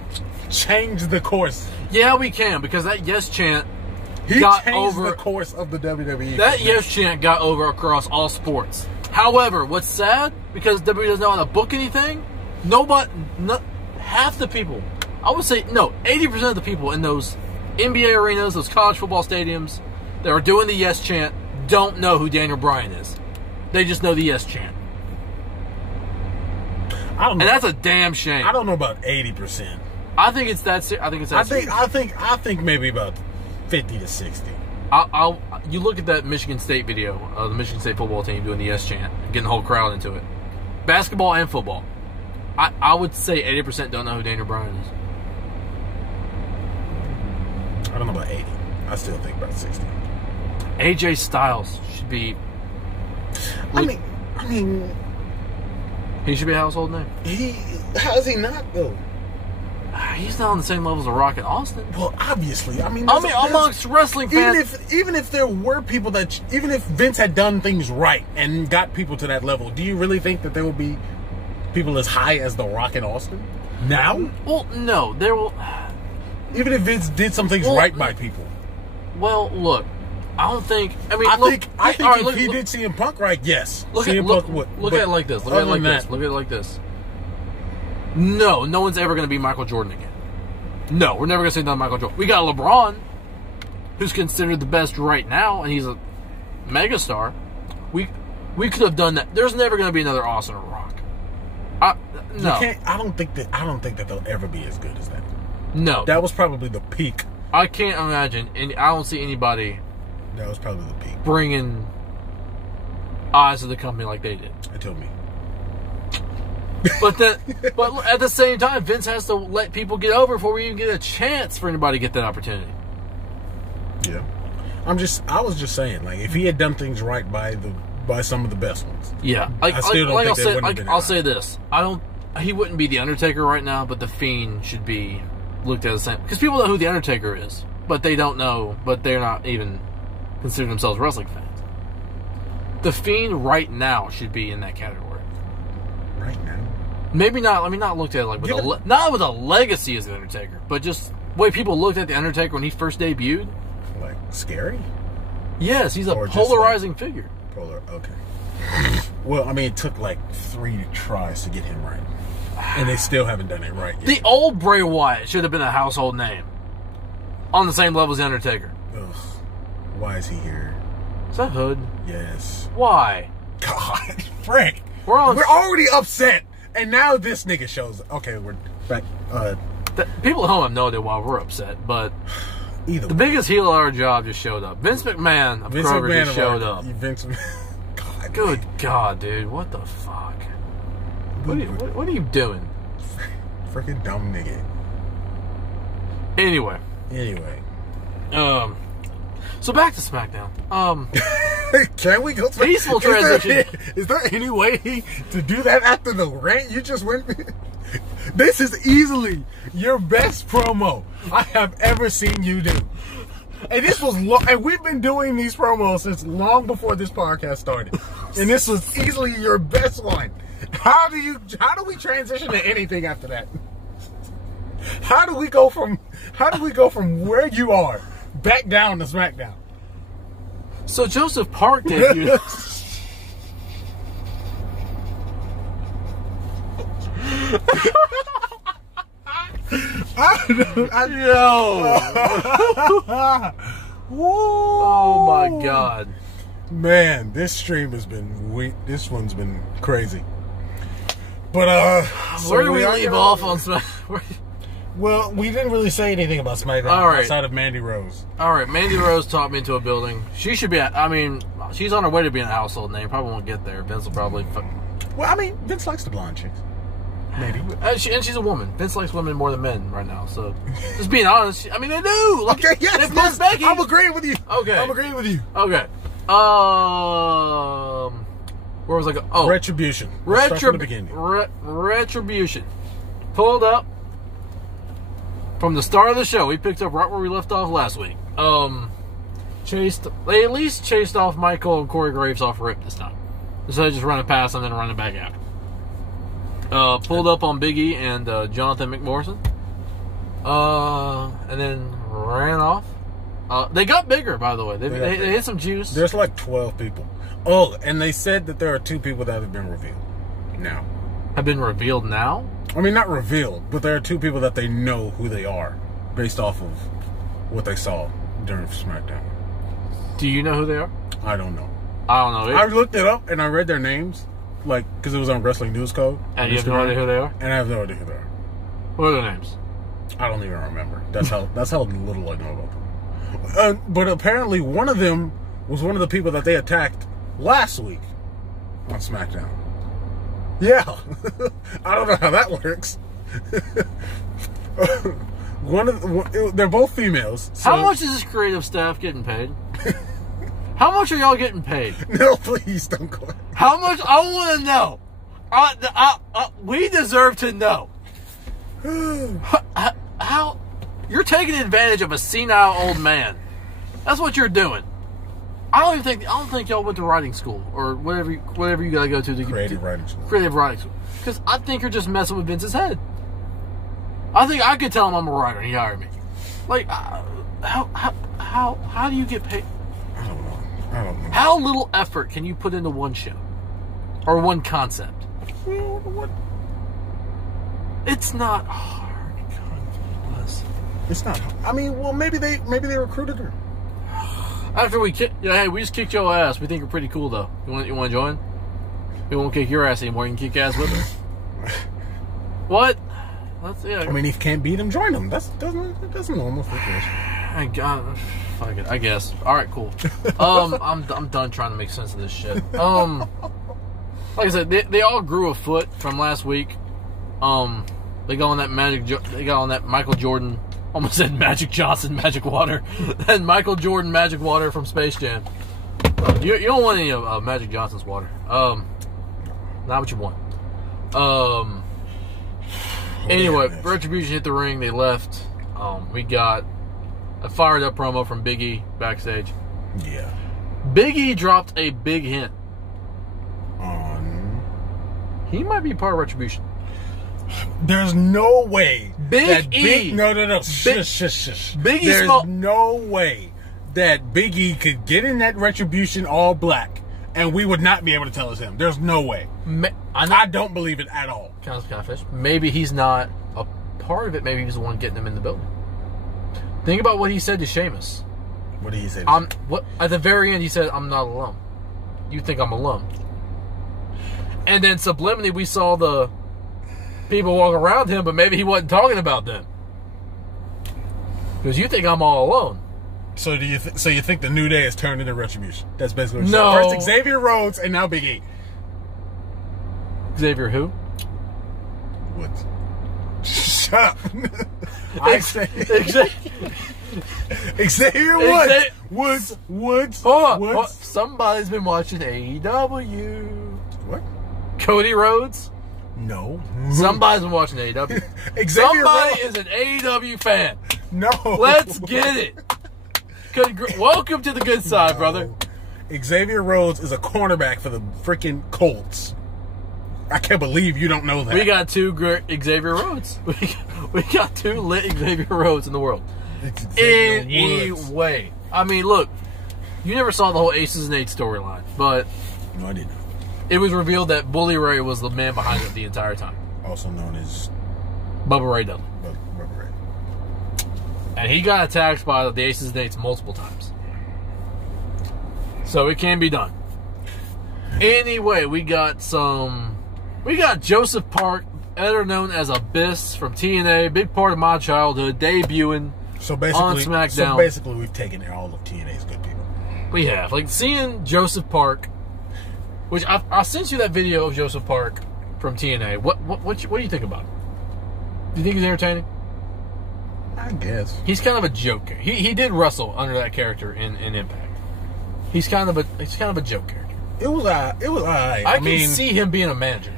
changed the course. Yeah, we can, because that yes chant He got changed over the course of the WWE. That yes chant got over across all sports. However, what's sad, because WWE doesn't know how to book anything, half the people, I would say, 80% of the people in those NBA arenas, those college football stadiums that are doing the yes chant don't know who Daniel Bryan is. They just know the yes chant. I don't know. And that's a damn shame. I don't know about 80%. I think it's that. I think maybe about 50 to 60. You look at that Michigan State video of the Michigan State football team doing the yes chant, getting the whole crowd into it. Basketball and football. I would say 80% don't know who Daniel Bryan is. I don't know about 80. I still think about 60. AJ Styles should be. I mean, he should be a household name. How is he not though? He's not on the same level as The Rock and Austin. Well, obviously. Amongst wrestling fans, even if there were people even if Vince had done things right and got people to that level, do you really think that there will be people as high as The Rock and Austin now? Well, no, there will. Even if Vince did some things right by people. Well, look, I don't think. I think if he did CM Punk right, yes. Look at it like this. Look at it like this. No one's ever going to be Michael Jordan again. No, we're never going to say another Michael Jordan. We got LeBron, who's considered the best right now, and he's a megastar. We could have done that. There's never going to be another Austin or Rock. No, I don't think that they'll ever be as good as that. No, that was probably the peak. I can't imagine, and I don't see anybody. That was probably the peak. Bringing eyes to the company like they did. Until me. But at the same time, Vince has to let people get over before we even get a chance for anybody to get that opportunity. Yeah, I was just saying, like, if he had done things right by some of the best ones. Yeah, I still don't think they wouldn't have been. I'll say this: he wouldn't be the Undertaker right now, but the Fiend should be looked at the same, because people know who the Undertaker is, but they don't know, but they're not even consider themselves wrestling fans. The Fiend right now should be in that category. Right now? Maybe not. Let me not look at it like not with a legacy as the Undertaker, but just the way people looked at the Undertaker when he first debuted. Like scary? Yes, he's a polarizing figure. Okay. Well, I mean, it took like 3 tries to get him right, and they still haven't done it right yet. The old Bray Wyatt should have been a household name, on the same level as the Undertaker. Ugh. Why is he here? Is that Hood? Yes. Why? God, Frank. We're already upset, and now this nigga shows. Okay, we're back. People at home have no idea why we're upset, but the biggest heel of our job just showed up. Vince McMahon of Kroger just showed up. God, good God, dude, what the fuck? What are you doing? Freaking dumb nigga. Anyway. So back to SmackDown. Can we go? Peaceful transition. Is there any way to do that after the rant you just went? This is easily your best promo I have ever seen you do. And this was and we've been doing these promos since long before this podcast started. And this was easily your best one. How do we transition to anything after that? How do we go from where you are back down to SmackDown? So Joseph Park debuted. Oh my God, man! This stream has been weak. This one's been crazy. But where do we leave off on SmackDown? Well, we didn't really say anything about SmackDown outside of Mandy Rose. All right, Mandy Rose talked me into a building. She should be. She's on her way to being a household name. Probably won't get there. Vince will probably. Well, Vince likes the blonde chicks. Maybe. And she's a woman. Vince likes women more than men right now. So, just being honest, they do. Like, okay, yes. I'm agreeing with you. Okay. I'm agreeing with you. Okay. Where was I going? Oh. Retribution. Retribution. Pulled up. From the start of the show, we picked up right where we left off last week. They at least chased off Michael and Corey Graves off rip this time. Instead of just running past them and then running back after. Pulled up on Big E and Jonathan McMorrison. And then ran off. They got bigger, by the way. They hit some juice. There's like 12 people. Oh, and they said that there are 2 people that have been revealed now. Have been revealed now? I mean, not revealed, but there are 2 people that they know who they are based off of what they saw during SmackDown. Do you know who they are? I don't know. I don't know. I looked it up and I read their names, like, because it was on Wrestling News Code. And you have no idea who they are? And I have no idea who they are. What are their names? I don't even remember. That's how little I know about them. But apparently one of them was one of the people that they attacked last week on SmackDown. Yeah. I don't know how that works. They're both females. So. How much is this creative staff getting paid? How much are y'all getting paid? No, please don't go. How much? I want to know. We deserve to know. How you're taking advantage of a senile old man? That's what you're doing. I don't think y'all went to writing school or whatever you gotta go to creative writing school. Creative writing school. Because I think you're just messing with Vince's head. I think I could tell him I'm a writer and he hired me. Like, how do you get paid? I don't know. How little effort can you put into one show or one concept? What? It's not hard. God bless. It's not. I mean, well, maybe they recruited her. After we just kicked your ass. We think you're pretty cool though. You want to join? We won't kick your ass anymore. You can kick ass with us. What? I mean, if you can't beat him, join him. That's normal situation. Fuck it. I guess. All right, cool. I'm done trying to make sense of this shit. Like I said, they all grew a foot from last week. They got on that Michael Jordan. Almost said Magic Johnson Magic Water. And Michael Jordan Magic Water from Space Jam. You don't want any of Magic Johnson's water. Not what you want. Anyway, Retribution hit the ring. They left. We got a fired up promo from Big E backstage. Yeah. Big E dropped a big hint. He might be part of Retribution. There's no way. Big E. No. Shush. Big E. There's no way that Big E could get in that Retribution all black and we would not be able to tell it's him. There's no way. I don't believe it at all. Catfish. Maybe he's not a part of it. Maybe he's the one getting him in the building. Think about what he said to Sheamus. What did he say? At the very end, he said, "I'm not alone. You think I'm alone?" And then subliminally, we saw the people walk around him, but maybe he wasn't talking about them. Because you think I'm all alone. So do you? So you think the New Day has turned into Retribution? That's basically what no. First Xavier Rhodes and now Big E. Xavier who? Woods. Shut up. Xavier Woods. Woods. Oh, somebody's been watching AEW. What? Cody Rhodes? No. Somebody's been watching AEW. Somebody is an AEW fan. No. Let's get it. Welcome to the good side, brother. Xavier Rhodes is a cornerback for the freaking Colts. I can't believe you don't know that. We got two great Xavier Rhodes. We got two lit Xavier Rhodes in the world. Anyway, I mean, look, you never saw the whole Aces and Eights storyline, but no, I didn't. It was revealed that Bully Ray was the man behind it the entire time. Also known as Bubba Ray Dudley. Bubba Ray. And he got attacked by the Aces and Eights multiple times. So it can be done. Anyway, we got Joseph Park, better known as Abyss from TNA, big part of my childhood, debuting on SmackDown. So basically, we've taken all of TNA's good people. We have. Like, seeing Joseph Park, which I sent you that video of Joseph Park from TNA. What do you think about him? Do you think he's entertaining? I guess. He's kind of a joker. He did wrestle under that character in Impact. He's kind of a joke character. It was alright. I can see him being a manager.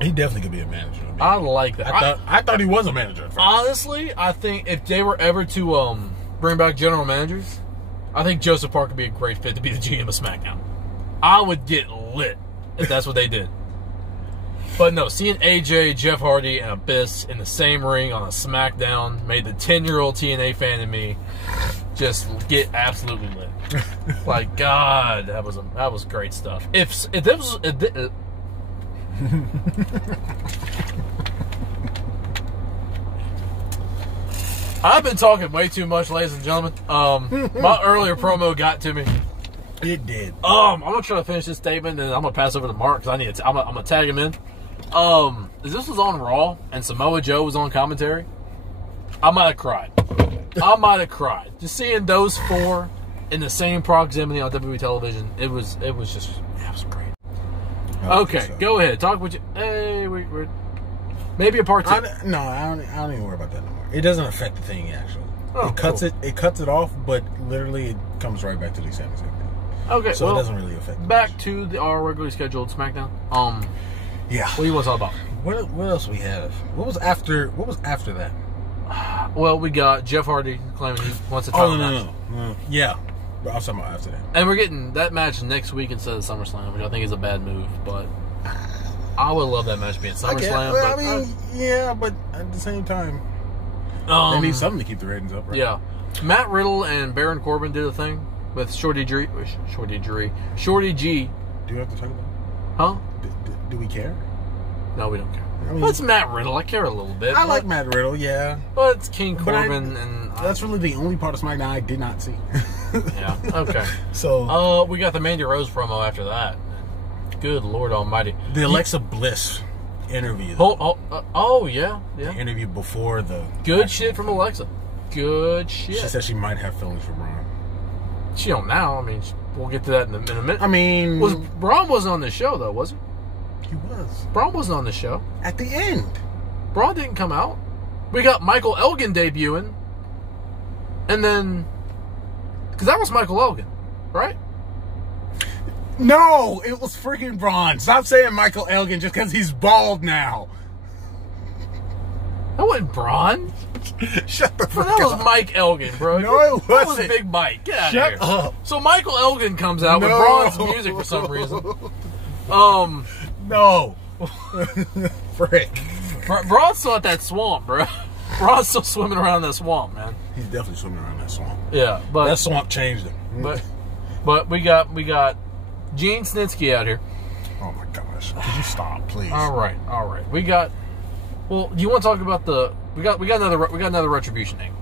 He definitely could be a manager. I like that. I thought he was a manager at first. Honestly, I think if they were ever to bring back general managers, I think Joseph Park would be a great fit to be the GM of SmackDown. I would get lit if that's what they did. But no, seeing AJ, Jeff Hardy, and Abyss in the same ring on a SmackDown made the 10-year-old TNA fan in me just get absolutely lit. Like, God, that was great stuff. I've been talking way too much, ladies and gentlemen. My earlier promo got to me. It did. I'm gonna try to finish this statement, and I'm gonna pass over to Mark because I'm gonna tag him in. If this was on Raw and Samoa Joe was on commentary, I might have cried. Just seeing those four in the same proximity on WWE television, it was great. Okay, so. Go ahead. Talk with you. Hey, we're maybe a part two. I don't even worry about that no more. It doesn't affect the thing actually. Oh, It cuts it off, but literally it comes right back to the exact same thing. Okay, so it doesn't really affect. Back to our regularly scheduled SmackDown. Yeah. What do you want to talk about? What else we have? What was after that? Well, we got Jeff Hardy claiming he wants a title match. No. Yeah. I was talking about after that. And we're getting that match next week instead of SummerSlam, which I think is a bad move, but I would love that match being SummerSlam. Yeah, but at the same time, they need something to keep the ratings up, right? Yeah. Matt Riddle and Baron Corbin did a thing with Shorty G. Do you have to talk about it? Huh? Do we care? No, we don't care. I mean, it's Matt Riddle. I care a little bit. I like Matt Riddle, yeah. But it's King Corbin, and that's really the only part of SmackDown I did not see. Yeah. Okay. So, we got the Mandy Rose promo after that. Good Lord Almighty. The Alexa Bliss interview. Yeah. The interview before the good shit from Alexa. Good shit. She said she might have feelings for Braun. She don't now. I mean, we'll get to that in a minute. I mean, Braun wasn't on the show though, was he? He was. Braun wasn't on the show. At the end. Braun didn't come out. We got Michael Elgin debuting. And then... Because that was Michael Elgin, right? No! It was freaking Braun. Stop saying Michael Elgin just because he's bald now. That wasn't Braun. Shut the fuck up. That was up. Mike Elgin, bro. No, it wasn't. That was Big Mike. Get out of here. Up. So Michael Elgin comes out with Braun's music for some reason. No. Frick. Braun's still at that swamp, bro. Braun's still swimming around that swamp, man. He's definitely swimming around that swamp. Yeah, but that swamp changed him. But we got Gene Snitsky out here. Oh my gosh! Could you stop, please? All right. We got. Well, do you want to talk about the? We got another Retribution thing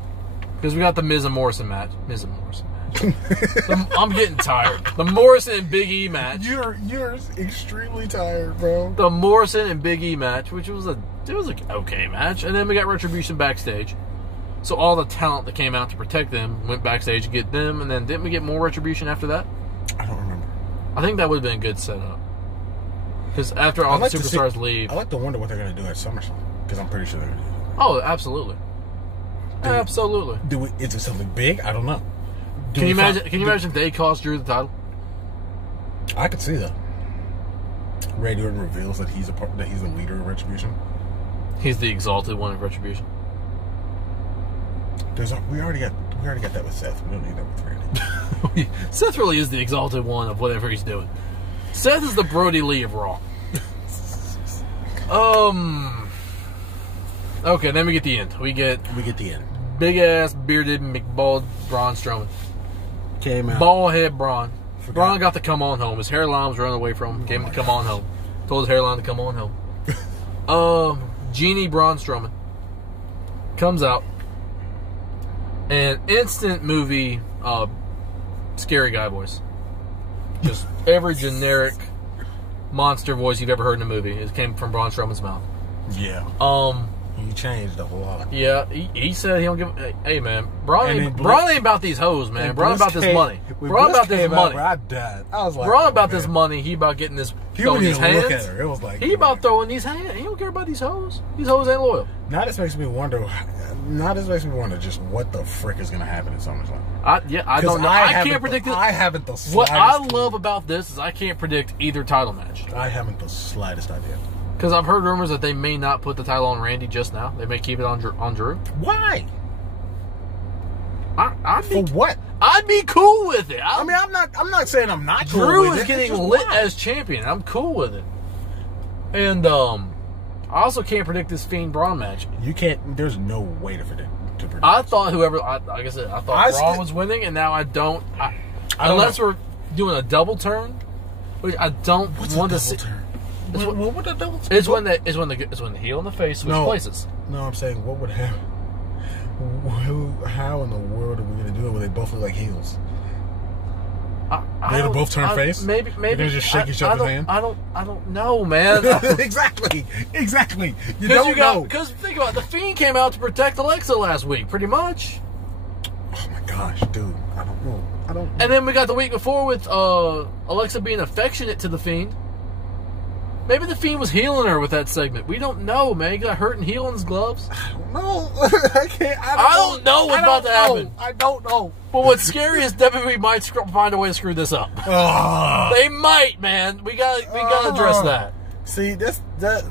because we got the Miz and Morrison match. I'm getting tired. The Morrison and Big E match. You're extremely tired, bro. The Morrison and Big E match, which was an okay match, and then we got Retribution backstage. So all the talent that came out to protect them went backstage to get them, and then didn't we get more Retribution after that? I don't remember. I think that would have been a good setup. Because after all the superstars leave, I like to wonder what they're going to do at SummerSlam because I'm pretty sure they're going to do that. Oh, absolutely. Absolutely. Is it something big? I don't know. Can you imagine if they cost Drew the title? I could see that. Randy Orton reveals that he's the leader of Retribution. He's the exalted one of Retribution. We already got that with Seth. We don't need that with Randy. Seth really is the exalted one of whatever he's doing. Seth is the Brody Lee of Raw. Okay, then we get the end. We get the end. Big ass bearded McBald Braun Strowman. Came out. Bald head Braun. Braun got to come on home. His hairline was running away from him. Came to come on home. Told his hairline to come on home. Genie Braun Strowman comes out. And instant movie scary guy voice. Just every generic monster voice you've ever heard in a movie. It came from Braun Strowman's mouth. Yeah. He changed a whole lot. Yeah, he said he don't give. Hey man, Braun ain't about these hoes, man. Braun about this money. Braun about this money. I died. I was like, Braun about this money. He about getting this. He wouldn't even look at her. It was like he about throwing these hands. He don't care about these hoes. These hoes ain't loyal. Now this makes me wonder. Just what the frick is going to happen at SummerSlam. I don't know. I can't predict it. I haven't the slightest. What I love about this is I can't predict either title match. I haven't the slightest idea. Because I've heard rumors that they may not put the title on Randy just now. They may keep it on Drew. Why? For what? I'd be cool with it. I'm not saying I'm not cool Drew with it. Drew is getting lit as champion. I'm cool with it. And I also can't predict this Fiend Braun match. You can't. There's no way to predict. I thought like I said, I thought Braun was winning, and now I don't. Unless we're doing a double turn, which I don't want to see. What would a double turn? It's when the heel and the face switch places. No, I'm saying what would happen. How in the world are we going to do it when they both look like heels? They'd both turn face? Maybe they just shake each other's hand? I don't know, man. Exactly. You don't know. Because think about it, the Fiend came out to protect Alexa last week, pretty much. Oh my gosh, dude. I don't know. And then we got the week before with Alexa being affectionate to the Fiend. Maybe the Fiend was healing her with that segment. We don't know, man. He got hurt and healed in his gloves. I don't know. I don't know what's about to happen. I don't know. But what's scary is WWE might find a way to screw this up. They might, man. We gotta address that. See, there's a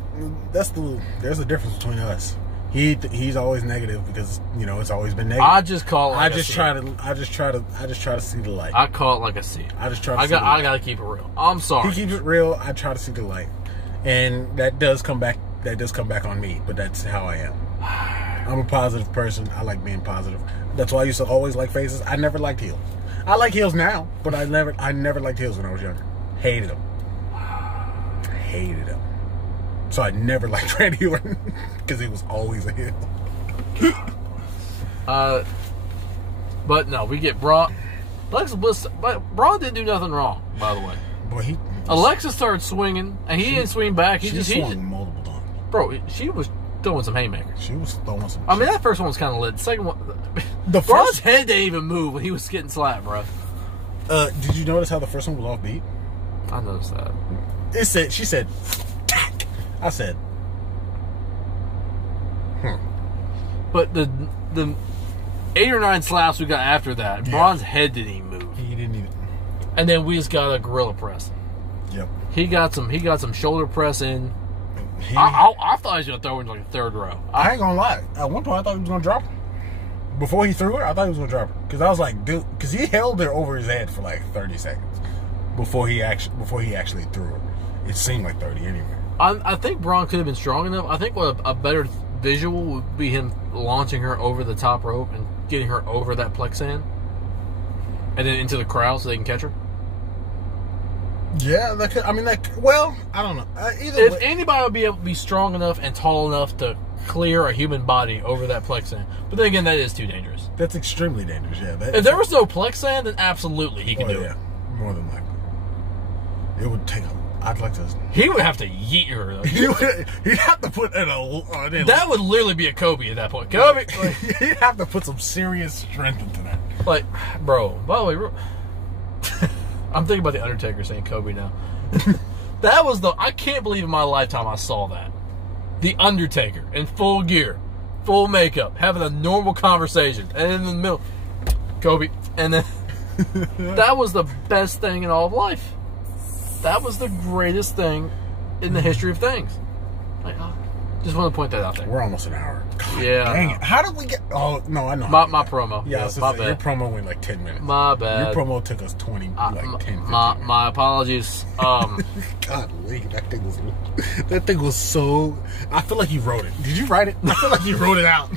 difference between us. He's always negative because it's always been negative. I just call it. I just try to see the light. I call it like I see it. I just try. I gotta keep it real. I'm sorry. He keeps it real. I try to see the light, and that does come back. That does come back on me. But that's how I am. I'm a positive person. I like being positive. That's why I used to always like faces. I never liked heels. I like heels now, but I never liked heels when I was younger. Hated them. So I never liked Randy Orton because he was always a heel. But no, we get Braun. Alexa Bliss, but Braun didn't do nothing wrong, by the way. Boy, Alexa started swinging, and he didn't swing back. He swung multiple times. Bro, she was throwing some haymakers. She was throwing some. I mean, that first one was kind of lit. The second one, Braun's head didn't even move when he was getting slapped, bro. Did you notice how the first one was offbeat? I noticed that. She said, tack. I said, But the 8 or 9 slaps we got after that, Braun's head didn't even move. He didn't even. And then we just got a gorilla press. Yep. He got some shoulder press in. I thought he was gonna throw in like a third row. I ain't gonna lie. At one point, I thought he was gonna drop her. Before he threw her, I thought he was gonna drop her because I was like, dude, because he held her over his head for like 30 seconds before he actually threw her. It seemed like 30 anyway. I think Braun could have been strong enough. I think what a better visual would be him launching her over the top rope and getting her over that Plexan and then into the crowd so they can catch her. Yeah, well, I don't know. If anybody would be able to be strong enough and tall enough to clear a human body over that Plexan. But then again, that is too dangerous. That's extremely dangerous, yeah. If there was no Plexan, then absolutely he can do it. More than likely. It would take I'd like to. He would have to yeet her, though. He'd have to put in that would literally be a Kobe at that point. Kobe! He'd have to put some serious strength into that. Like, bro, by the way, I'm thinking about The Undertaker saying Kobe now. That was I can't believe in my lifetime I saw that. The Undertaker in full gear, full makeup, having a normal conversation, and in the middle, Kobe. And then, that was the best thing in all of life. That was the greatest thing in the history of things. Just want to point that out there. We're almost an hour. God, yeah. Dang it. How did we get... Oh, no, I know. My promo. Yeah, my bad. Your promo went like 10 minutes. My bad. Your promo took us 10, 15 My apologies. God, that thing was so... I feel like you wrote it. Did you write it? I feel like you wrote it out.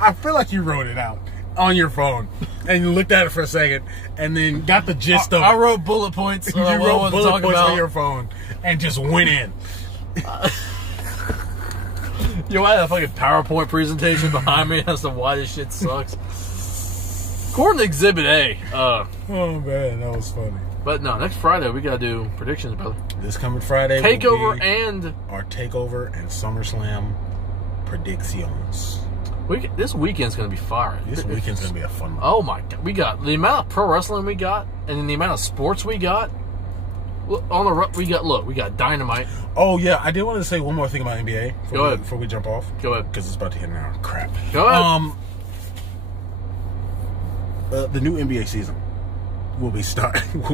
I feel like you wrote it out on your phone. And you looked at it for a second and then got the gist of it. I wrote bullet points. You wrote bullet points on your phone and just went in. Yo, I had a fucking PowerPoint presentation behind me as to why this shit sucks. According to Exhibit A. Oh, man, that was funny. But no, next Friday we gotta do predictions, brother. This coming Friday Takeover and... Our Takeover and SummerSlam predictions. This weekend's gonna be fire. This weekend's gonna be a fun one. Oh my God. We got the amount of pro wrestling we got and then the amount of sports we got. We got Dynamite. Oh yeah, I did want to say one more thing about NBA before we jump off. Go ahead, because it's about to hit an hour. Crap. Go ahead. The new NBA season will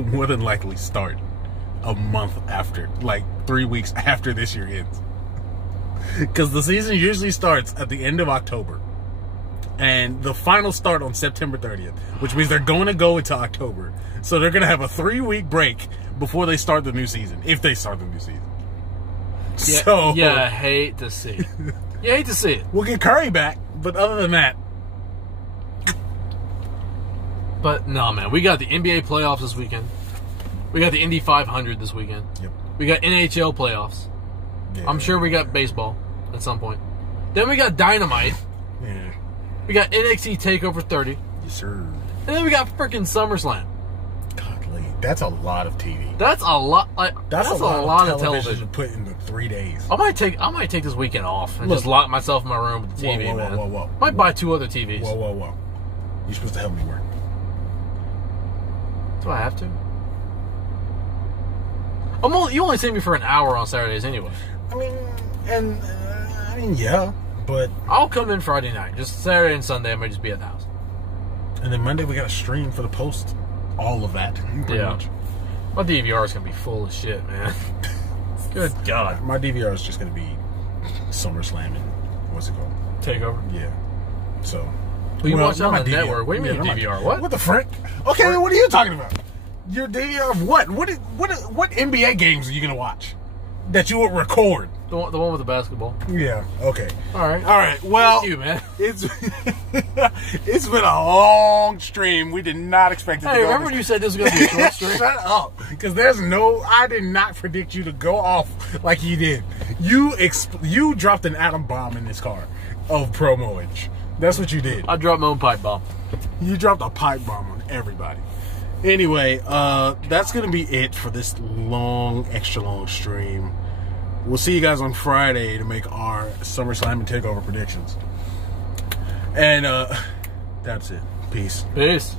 more than likely start a month after, like 3 weeks after this year ends. Because the season usually starts at the end of October, and the finals start on September 30th, which means they're going to go into October. So they're going to have a 3-week break before they start the new season, if they start the new season. Yeah, So I hate to see it. You hate to see it. We'll get Curry back, but other than that. But no, man, we got the NBA playoffs this weekend. We got the Indy 500 this weekend. Yep. We got NHL playoffs. Yeah. I'm sure we got baseball at some point. Then we got Dynamite. Yeah. We got NXT TakeOver 30. Yes, sir. And then we got freaking SummerSlam. Godly. That's a lot of TV. That's a lot. That's a lot of television to put into 3 days. I might take this weekend off and just lock myself in my room with the TV, man. Whoa. Might buy 2 other TVs. Whoa. You're supposed to help me work. Do I have to? You only see me for an hour on Saturdays anyway. Yeah, but I'll come in Friday night. Just Saturday and Sunday, I might just be at the house. And then Monday we got a stream for the post. All of that. Pretty much. My DVR is gonna be full of shit, man. Good God. My DVR is just gonna be SummerSlam and what's it called? TakeOver. Yeah. So. You watch that on the network. What do you mean DVR? What the frick? Okay, then what are you talking about? Your DVR of what? What NBA games are you gonna watch that you would record? The one with the basketball. Yeah. Okay. All right. Well, thank you, man. It's been a long stream. We did not expect it. Hey, remember when you said this was gonna be a short stream? Shut up, because I did not predict you to go off like you did. You dropped an atom bomb in this car of promoage. That's what you did. I dropped my own pipe bomb. You dropped a pipe bomb on everybody. Anyway, that's going to be it for this extra long stream. We'll see you guys on Friday to make our SummerSlam and TakeOver predictions. And that's it. Peace. Peace.